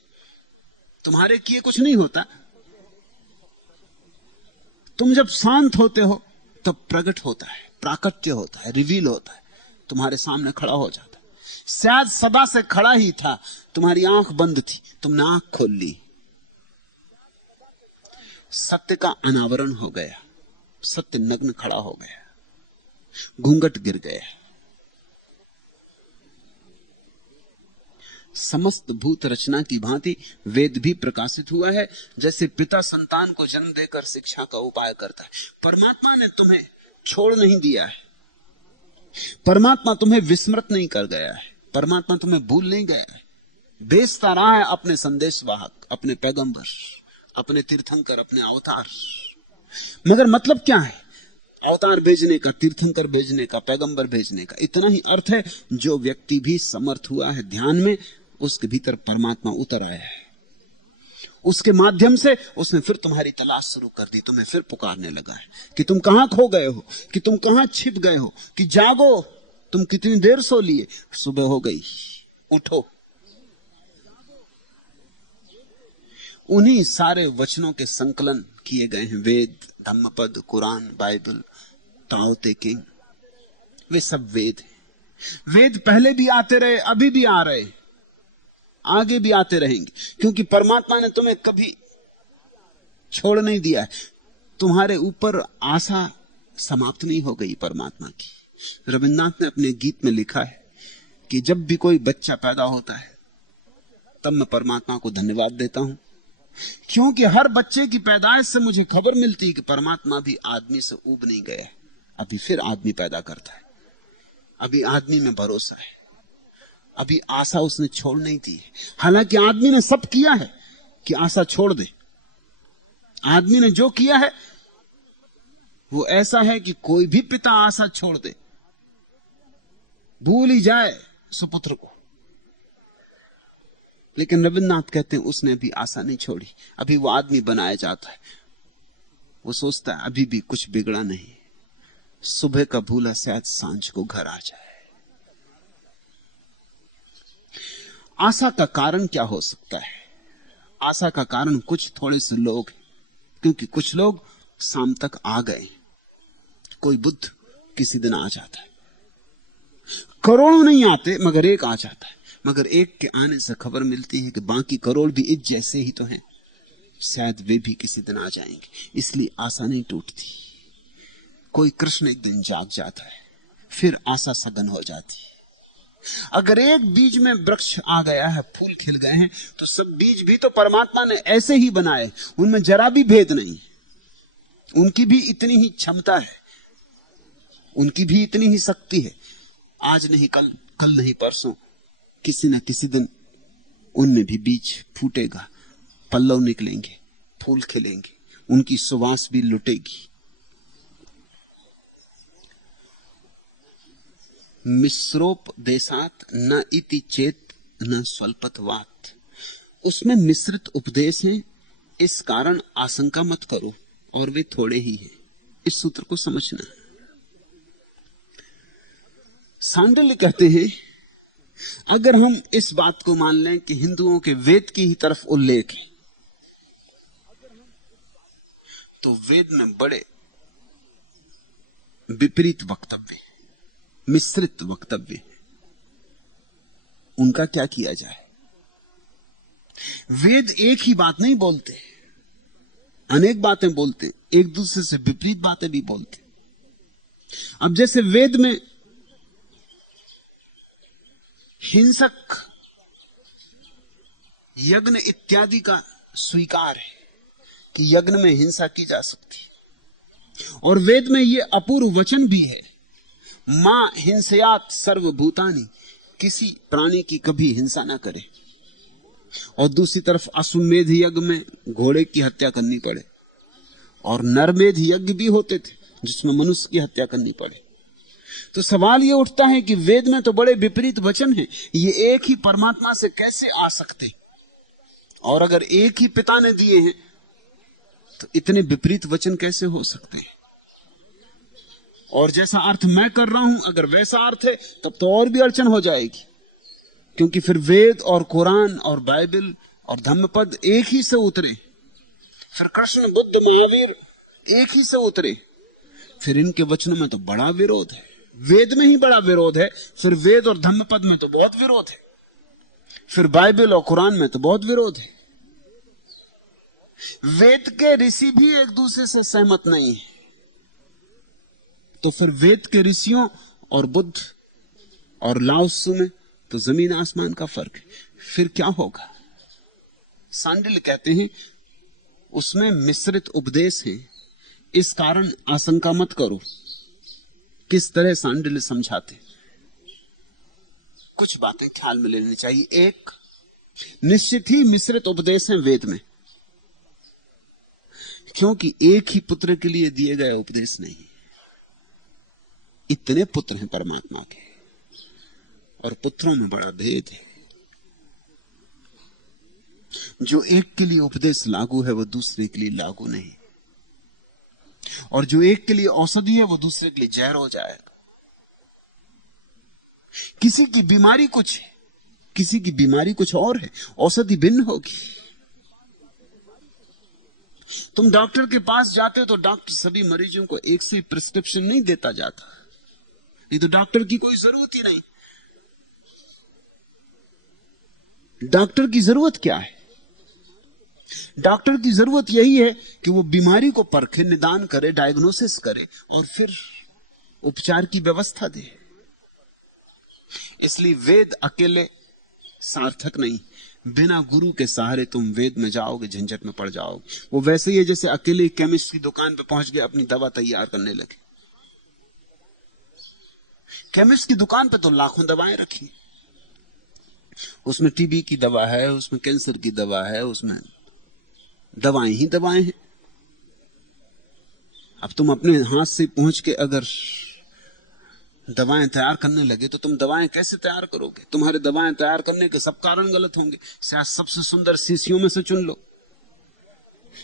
तुम्हारे किए कुछ नहीं होता, तुम जब शांत होते हो तब प्रकट होता है, प्राकट्य होता है, रिवील होता है, तुम्हारे सामने खड़ा हो जाता है। शायद सदा से खड़ा ही था, तुम्हारी आंख बंद थी, तुमने आंख खोल ली, सत्य का अनावरण हो गया, सत्य नग्न खड़ा हो गया, घूंघट गिर गया। समस्त भूत रचना की भांति वेद भी प्रकाशित हुआ है। जैसे पिता संतान को जन्म देकर शिक्षा का उपाय करता है, परमात्मा ने तुम्हें छोड़ नहीं दिया है, परमात्मा तुम्हें विस्मृत नहीं कर गया है, परमात्मा तुम्हें भूल नहीं गया है। भेजता रहा है अपने संदेशवाहक, अपने पैगंबर, अपने तीर्थंकर, अपने अवतार। मगर मतलब क्या है अवतार भेजने का, तीर्थंकर भेजने का, पैगंबर भेजने का? इतना ही अर्थ है, जो व्यक्ति भी समर्थ हुआ है ध्यान में, उसके भीतर परमात्मा उतर आया है। उसके माध्यम से उसने फिर तुम्हारी तलाश शुरू कर दी, तुम्हें फिर पुकारने लगा है कि तुम कहां खो गए हो, कि तुम कहां छिप गए हो, कि जागो, तुम कितनी देर सो लिए, सुबह हो गई, उठो। उन्हीं सारे वचनों के संकलन किए गए हैं वेद, धम्मपद, कुरान, बाइबल, ताओ ते किंग, वे सब वेद हैं। वेद पहले भी आते रहे, अभी भी आ रहे, आगे भी आते रहेंगे, क्योंकि परमात्मा ने तुम्हें कभी छोड़ नहीं दिया है। तुम्हारे ऊपर आशा समाप्त नहीं हो गई परमात्मा की। रविन्द्रनाथ ने अपने गीत में लिखा है कि जब भी कोई बच्चा पैदा होता है तब मैं परमात्मा को धन्यवाद देता हूं, क्योंकि हर बच्चे की पैदाइश से मुझे खबर मिलती है कि परमात्मा भी आदमी से ऊब नहीं गया, अभी फिर आदमी पैदा करता है, अभी आदमी में भरोसा है, अभी आशा उसने छोड़ नहीं दी। हालांकि आदमी ने सब किया है कि आशा छोड़ दे। आदमी ने जो किया है वो ऐसा है कि कोई भी पिता आशा छोड़ दे, भूल ही जाए सुपुत्र को। लेकिन रविन्द्रनाथ कहते हैं उसने भी आशा नहीं छोड़ी। अभी वो आदमी बनाया जाता है, वो सोचता है अभी भी कुछ बिगड़ा नहीं, सुबह का भूला शायद सांझ को घर आ जाए। आशा का कारण क्या हो सकता है? आशा का कारण कुछ थोड़े से लोग, क्योंकि कुछ लोग शाम तक आ गए। कोई बुद्ध किसी दिन आ जाता है, करोड़ों नहीं आते मगर एक आ जाता है, मगर एक के आने से खबर मिलती है कि बाकी करोड़ भी इस जैसे ही तो हैं, शायद वे भी किसी दिन आ जाएंगे। इसलिए आशा नहीं टूटती। कोई कृष्ण एक दिन जाग जाता है, फिर आशा सघन हो जाती है। अगर एक बीज में वृक्ष आ गया है, फूल खिल गए हैं, तो सब बीज भी तो परमात्मा ने ऐसे ही बनाए, उनमें जरा भी भेद नहीं। उनकी भी इतनी ही क्षमता है, उनकी भी इतनी ही शक्ति है। आज नहीं कल, कल नहीं परसों, किसी न किसी दिन उनमें भी बीज फूटेगा, पल्लव निकलेंगे, फूल खिलेंगे, उनकी सुवास भी लुटेगी। मिश्रोपदेशात न इति चेत न स्वल्पतवात। उसमें मिश्रित उपदेश है, इस कारण आशंका मत करो, और वे थोड़े ही हैं। इस सूत्र को समझना। सांडिल्य कहते हैं, अगर हम इस बात को मान लें कि हिंदुओं के वेद की ही तरफ उल्लेख है, तो वेद में बड़े विपरीत वक्तव्य, मिश्रित वक्तव्य, उनका क्या किया जाए? वेद एक ही बात नहीं बोलते, अनेक बातें बोलते, एक दूसरे से विपरीत बातें भी बोलते। अब जैसे वेद में हिंसक यज्ञ इत्यादि का स्वीकार है कि यज्ञ में हिंसा की जा सकती है, और वेद में यह अपूर्व वचन भी है, मां हिंसयात सर्वभूतानि, किसी प्राणी की कभी हिंसा ना करे। और दूसरी तरफ अश्वमेध यज्ञ में घोड़े की हत्या करनी पड़े, और नरमेध यज्ञ भी होते थे जिसमें मनुष्य की हत्या करनी पड़े। तो सवाल यह उठता है कि वेद में तो बड़े विपरीत वचन हैं, ये एक ही परमात्मा से कैसे आ सकते? और अगर एक ही पिता ने दिए हैं तो इतने विपरीत वचन कैसे हो सकते हैं? और जैसा अर्थ मैं कर रहा हूं, अगर वैसा अर्थ है तब तो और भी अड़चन हो जाएगी, क्योंकि फिर वेद और कुरान और बाइबल और धम्मपद एक ही से उतरे, फिर कृष्ण बुद्ध महावीर एक ही से उतरे, फिर इनके वचनों में तो बड़ा विरोध है। वेद में ही बड़ा विरोध है, फिर वेद और धम्मपद में तो बहुत विरोध है, फिर बाइबल और कुरान में तो बहुत विरोध है। वेद के ऋषि भी एक दूसरे से सहमत नहीं है, तो फिर वेद के ऋषियों और बुद्ध और लाओत्सु में तो जमीन आसमान का फर्क है। फिर क्या होगा? सांडिल्य कहते हैं, उसमें मिश्रित उपदेश है, इस कारण आशंका मत करो। किस तरह सांडिल्य समझाते? कुछ बातें ख्याल में लेनी चाहिए। एक, निश्चित ही मिश्रित उपदेश है वेद में, क्योंकि एक ही पुत्र के लिए दिए गए उपदेश नहीं, इतने पुत्र हैं परमात्मा के, और पुत्रों में बड़ा भेद है। जो एक के लिए उपदेश लागू है वो दूसरे के लिए लागू नहीं, और जो एक के लिए औषधि है वो दूसरे के लिए जहर हो जाएगा। किसी की बीमारी कुछ है, किसी की बीमारी कुछ और है, औषधि भिन्न होगी। तुम डॉक्टर के पास जाते हो तो डॉक्टर सभी मरीजों को एक से प्रिस्क्रिप्शन नहीं देता जाता, नहीं तो डॉक्टर की कोई जरूरत ही नहीं। डॉक्टर की जरूरत क्या है? डॉक्टर की जरूरत यही है कि वो बीमारी को परखे, निदान करे, डायग्नोसिस करे और फिर उपचार की व्यवस्था दे। इसलिए वेद अकेले सार्थक नहीं, बिना गुरु के सहारे तुम वेद में जाओगे झंझट में पड़ जाओगे। वो वैसे ही है जैसे अकेले केमिस्ट की दुकान पे पहुंच गए, अपनी दवा तैयार करने लगे। केमिस्ट की दुकान पे तो लाखों दवाएं रखी, उसमें टीबी की दवा है, उसमें कैंसर की दवा है, उसमें दवाएं ही दवाएं हैं। अब तुम अपने हाथ से पहुंच के अगर दवाएं तैयार करने लगे तो तुम दवाएं कैसे तैयार करोगे? तुम्हारे दवाएं तैयार करने के सब कारण गलत होंगे। शायद सबसे सुंदर शीशियों में से चुन लो,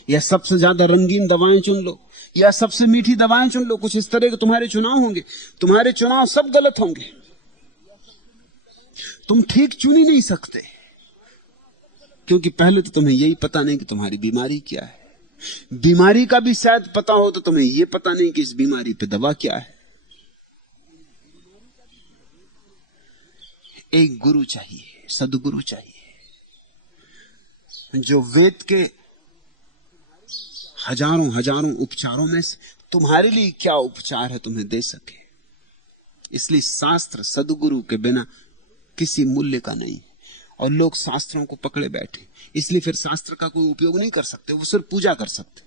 या सबसे ज्यादा रंगीन दवाएं चुन लो, या सबसे मीठी दवाएं चुन लो। कुछ इस तरह के तुम्हारे चुनाव होंगे, तुम्हारे चुनाव सब गलत होंगे। तुम ठीक चुन ही नहीं सकते, क्योंकि पहले तो तुम्हें यही पता नहीं कि तुम्हारी बीमारी क्या है। बीमारी का भी शायद पता हो तो तुम्हें यह पता नहीं कि इस बीमारी पे दवा क्या है। एक गुरु चाहिए, सदगुरु चाहिए, जो वेद के हजारों हजारों उपचारों में से तुम्हारे लिए क्या उपचार है तुम्हें दे सके। इसलिए शास्त्र सदगुरु के बिना किसी मूल्य का नहीं, और लोग शास्त्रों को पकड़े बैठे, इसलिए फिर शास्त्र का कोई उपयोग नहीं कर सकते। वो सिर्फ पूजा कर सकते,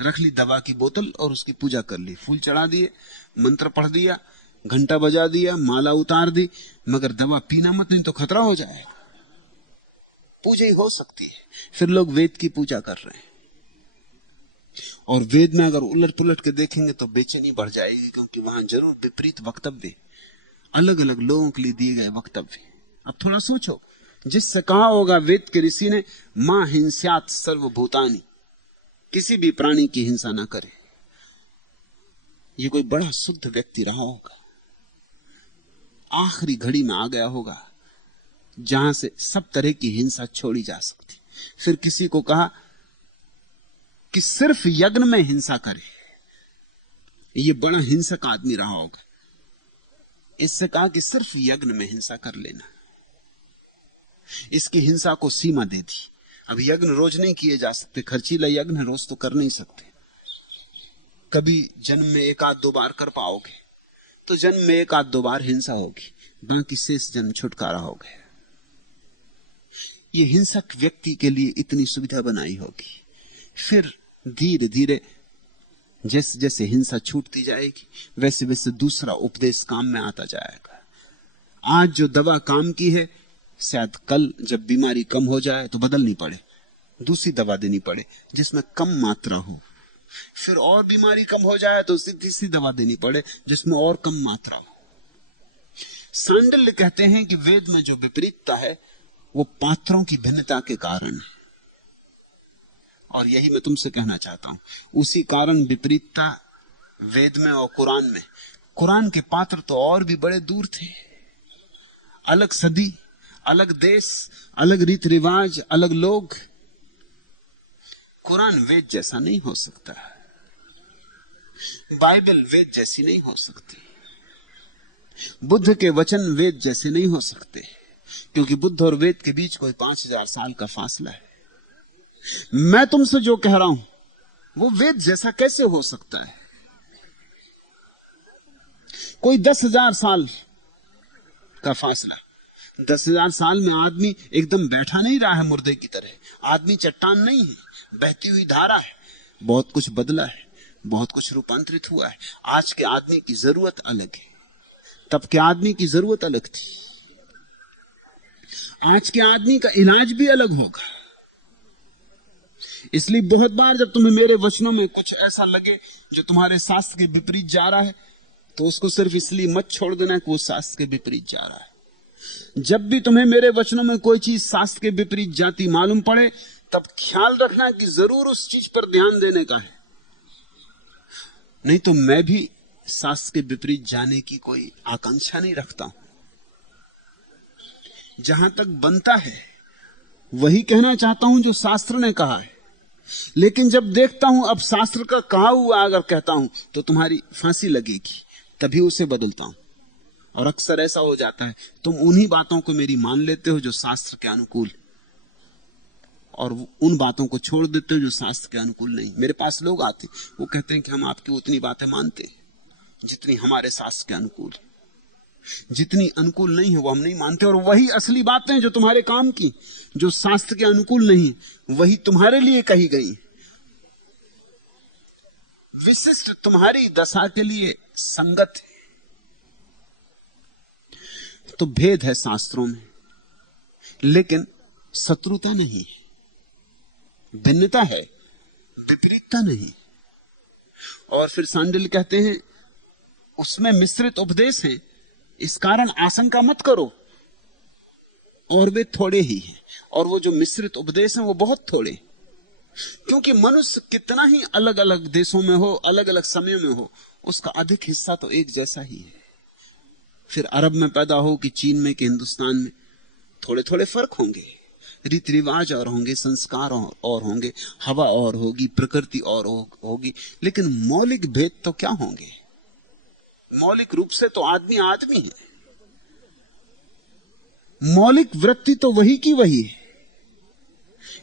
रख ली दवा की बोतल और उसकी पूजा कर ली, फूल चढ़ा दिए, मंत्र पढ़ दिया, घंटा बजा दिया, माला उतार दी, मगर दवा पीना मत, नहीं तो खतरा हो जाएगा। पूजा ही हो सकती है। फिर लोग वेद की पूजा कर रहे हैं, और वेद में अगर उलट पुलट के देखेंगे तो बेचैनी बढ़ जाएगी, क्योंकि वहां जरूर विपरीत वक्तव्य, अलग अलग लोगों के लिए दिए गए वक्तव्य। अब थोड़ा सोचो, जिससे कहा होगा वेद के ऋषि ने, मां हिंस्यात सर्वभूतानि, किसी भी प्राणी की हिंसा ना करे, ये कोई बड़ा शुद्ध व्यक्ति रहा होगा, आखिरी घड़ी में आ गया होगा जहां से सब तरह की हिंसा छोड़ी जा सकती। फिर किसी को कहा कि सिर्फ यज्ञ में हिंसा करे, ये बड़ा हिंसक आदमी रहा होगा। इससे कहा कि सिर्फ यज्ञ में हिंसा कर लेना, इसकी हिंसा को सीमा दे दी। अब यज्ञ रोज नहीं किए जा सकते, खर्चीला यज्ञ रोज तो कर नहीं सकते, कभी जन्म में एक आध दो बार कर पाओगे, तो जन्म में एक आध दो बार हिंसा होगी, बाकी शेष जन्म छुटकारा हो गया। ये हिंसक व्यक्ति के लिए इतनी सुविधा बनाई होगी। फिर धीरे धीरे जैसे जैसे हिंसा छूटती जाएगी, वैसे वैसे दूसरा उपदेश काम में आता जाएगा। आज जो दवा काम की है, शायद कल जब बीमारी कम हो जाए तो बदलनी पड़े, दूसरी दवा देनी पड़े जिसमें कम मात्रा हो। फिर और बीमारी कम हो जाए तो तीसरी दवा देनी पड़े जिसमें और कम मात्रा हो। सांडिल्य कहते हैं कि वेद में जो विपरीतता है वो पात्रों की भिन्नता के कारण है, और यही मैं तुमसे कहना चाहता हूं। उसी कारण विपरीतता वेद में और कुरान में। कुरान के पात्र तो और भी बड़े दूर थे, अलग सदी, अलग देश, अलग रीति रिवाज, अलग लोग। कुरान वेद जैसा नहीं हो सकता, बाइबल वेद जैसी नहीं हो सकती, बुद्ध के वचन वेद जैसे नहीं हो सकते, क्योंकि बुद्ध और वेद के बीच कोई 5000 साल का फासला है। मैं तुमसे जो कह रहा हूं वो वेद जैसा कैसे हो सकता है? कोई 10,000 साल का फासला। 10,000 साल में आदमी एकदम बैठा नहीं रहा है मुर्दे की तरह। आदमी चट्टान नहीं है, बहती हुई धारा है। बहुत कुछ बदला है, बहुत कुछ रूपांतरित हुआ है। आज के आदमी की जरूरत अलग है, तब के आदमी की जरूरत अलग थी। आज के आदमी का इलाज भी अलग होगा। इसलिए बहुत बार जब तुम्हें मेरे वचनों में कुछ ऐसा लगे जो तुम्हारे शास्त्र के विपरीत जा रहा है, तो उसको सिर्फ इसलिए मत छोड़ देना कि वो शास्त्र के विपरीत जा रहा है। जब भी तुम्हें मेरे वचनों में कोई चीज शास्त्र के विपरीत जाती मालूम पड़े, तब ख्याल रखना कि जरूर उस चीज पर ध्यान देने का है। नहीं तो मैं भी शास्त्र के विपरीत जाने की कोई आकांक्षा नहीं रखता हूं। जहां तक बनता है वही कहना चाहता हूं जो शास्त्र ने कहा है। लेकिन जब देखता हूं अब शास्त्र का कहा हुआ अगर कहता हूं तो तुम्हारी फांसी लगेगी, तभी उसे बदलता हूं। और अक्सर ऐसा हो जाता है, तुम उन्हीं बातों को मेरी मान लेते हो जो शास्त्र के अनुकूल, और उन बातों को छोड़ देते हो जो शास्त्र के अनुकूल नहीं। मेरे पास लोग आते, वो कहते हैं कि हम आपकी उतनी बातें मानते हैं जितनी हमारे शास्त्र के अनुकूल, जितनी अनुकूल नहीं है वो हम नहीं मानते। और वही असली बातें जो तुम्हारे काम की, जो शास्त्र के अनुकूल नहीं, वही तुम्हारे लिए कही गई, विशिष्ट तुम्हारी दशा के लिए संगत है। तो भेद है शास्त्रों में, लेकिन शत्रुता नहीं, भिन्नता है, विपरीतता नहीं। और फिर सांडिल्य कहते हैं उसमें मिश्रित उपदेश है, इस कारण आशंका मत करो। और वे थोड़े ही हैं, और वो जो मिश्रित उपदेश हैं वो बहुत थोड़े, क्योंकि मनुष्य कितना ही अलग अलग देशों में हो, अलग अलग समय में हो, उसका अधिक हिस्सा तो एक जैसा ही है। फिर अरब में पैदा हो कि चीन में कि हिंदुस्तान में, थोड़े थोड़े फर्क होंगे, रीति रिवाज और होंगे, संस्कार और होंगे, हवा और होगी, प्रकृति और होगी, लेकिन मौलिक भेद तो क्या होंगे? मौलिक रूप से तो आदमी आदमी है, मौलिक वृत्ति तो वही की वही है।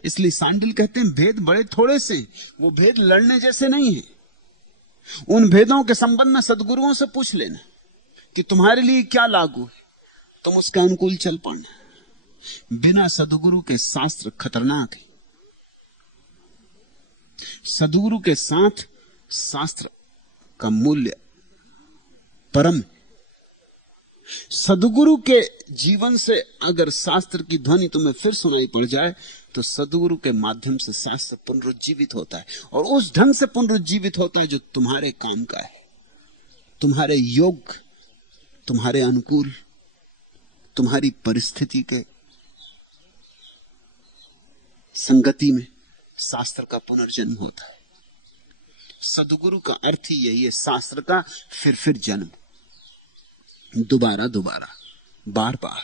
इसलिए सांडिल्य कहते हैं भेद बड़े थोड़े से, वो भेद लड़ने जैसे नहीं है। उन भेदों के संबंध में सदगुरुओं से पूछ लेना कि तुम्हारे लिए क्या लागू है, तुम उसके अनुकूल चल पड़ना। बिना सदगुरु के शास्त्र खतरनाक है। सदगुरु के साथ शास्त्र का मूल्य परम। सदगुरु के जीवन से अगर शास्त्र की ध्वनि तुम्हें फिर सुनाई पड़ जाए, तो सदगुरु के माध्यम से शास्त्र पुनरुज्जीवित होता है, और उस ढंग से पुनरुज्जीवित होता है जो तुम्हारे काम का है, तुम्हारे योग तुम्हारे अनुकूल, तुम्हारी परिस्थिति के संगति में शास्त्र का पुनर्जन्म होता है। सद्गुरु का अर्थ ही यही है, शास्त्र का फिर जन्म, दोबारा दोबारा, बार बार।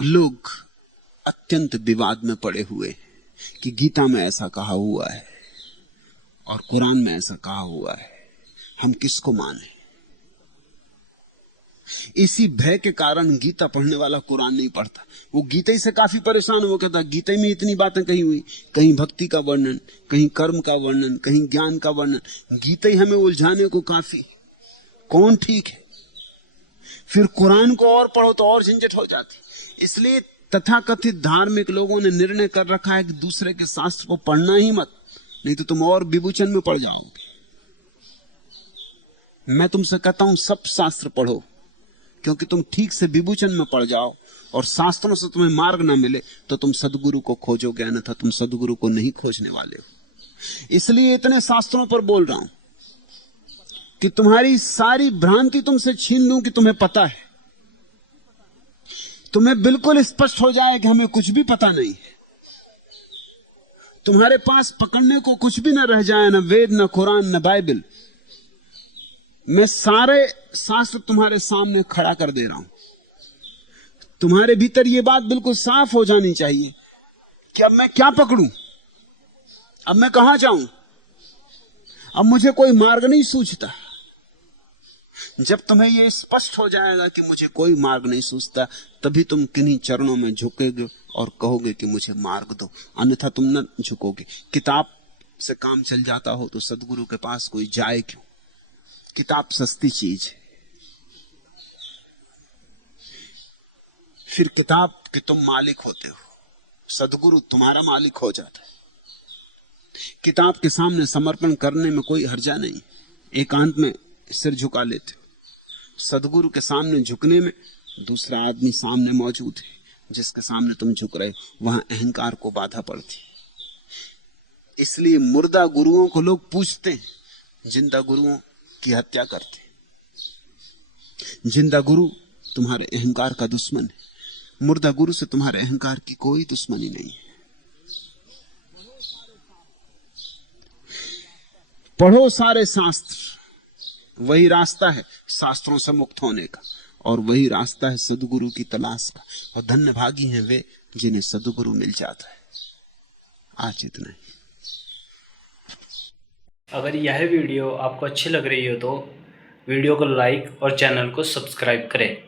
लोग अत्यंत विवाद में पड़े हुए कि गीता में ऐसा कहा हुआ है और कुरान में ऐसा कहा हुआ है, हम किसको माने। इसी भय के कारण गीता पढ़ने वाला कुरान नहीं पढ़ता। वो गीता ही से काफी परेशान हो, कहता गीता में इतनी बातें कही हुई, कहीं भक्ति का वर्णन, कहीं कर्म का वर्णन, कहीं ज्ञान का वर्णन, गीता ही हमें उलझाने को काफी, कौन ठीक है। फिर कुरान को और पढ़ो तो और झंझट हो जाती। इसलिए तथाकथित धार्मिक लोगों ने निर्णय कर रखा है कि दूसरे के शास्त्र को पढ़ना ही मत, नहीं तो तुम और विभूचन में पड़ जाओगे। मैं तुमसे कहता हूं सब शास्त्र पढ़ो, क्योंकि तुम ठीक से विभूचन में पड़ जाओ और शास्त्रों से तुम्हें मार्ग ना मिले तो तुम सद्गुरु को खोजोगे, अन्यथा तुम सद्गुरु को नहीं खोजने वाले हो। इसलिए इतने शास्त्रों पर बोल रहा हूं कि तुम्हारी सारी भ्रांति तुमसे छीन लूं कि तुम्हें पता है, तुम्हें बिल्कुल स्पष्ट हो जाए कि हमें कुछ भी पता नहीं है। तुम्हारे पास पकड़ने को कुछ भी ना रह जाए, ना वेद, ना कुरान, ना बाइबल। मैं सारे शास्त्र तुम्हारे सामने खड़ा कर दे रहा हूं। तुम्हारे भीतर यह बात बिल्कुल साफ हो जानी चाहिए कि अब मैं क्या पकड़ूं, अब मैं कहां जाऊं, अब मुझे कोई मार्ग नहीं सूझता। जब तुम्हें यह स्पष्ट हो जाएगा कि मुझे कोई मार्ग नहीं सूझता, तभी तुम किन्हीं चरणों में झुकोगे और कहोगे कि मुझे मार्ग दो, अन्यथा तुम न झुकोगे। किताब से काम चल जाता हो तो सद्गुरु के पास कोई जाए क्यों? किताब सस्ती चीज है। फिर किताब के तुम मालिक होते हो, सद्गुरु तुम्हारा मालिक हो जाता है। किताब के सामने समर्पण करने में कोई हर्जा नहीं, एकांत में सिर झुका लेते हो। सद्गुरु के सामने झुकने में दूसरा आदमी सामने मौजूद है, जिसके सामने तुम झुक रहे हो, वहां अहंकार को बाधा पड़ती। इसलिए मुर्दा गुरुओं को लोग पूछते हैं, जिंदा गुरुओं की हत्या करते। जिंदा गुरु तुम्हारे अहंकार का दुश्मन है, मुर्दा गुरु से तुम्हारे अहंकार की कोई दुश्मनी नहीं है। पढ़ो सारे शास्त्र, वही रास्ता है शास्त्रों से मुक्त होने का, और वही रास्ता है सद्गुरु की तलाश का। और धन्य भागी हैं वे जिन्हें सद्गुरु मिल जाता है। आज इतना ही। अगर यह वीडियो आपको अच्छी लग रही हो तो वीडियो को लाइक और चैनल को सब्सक्राइब करें।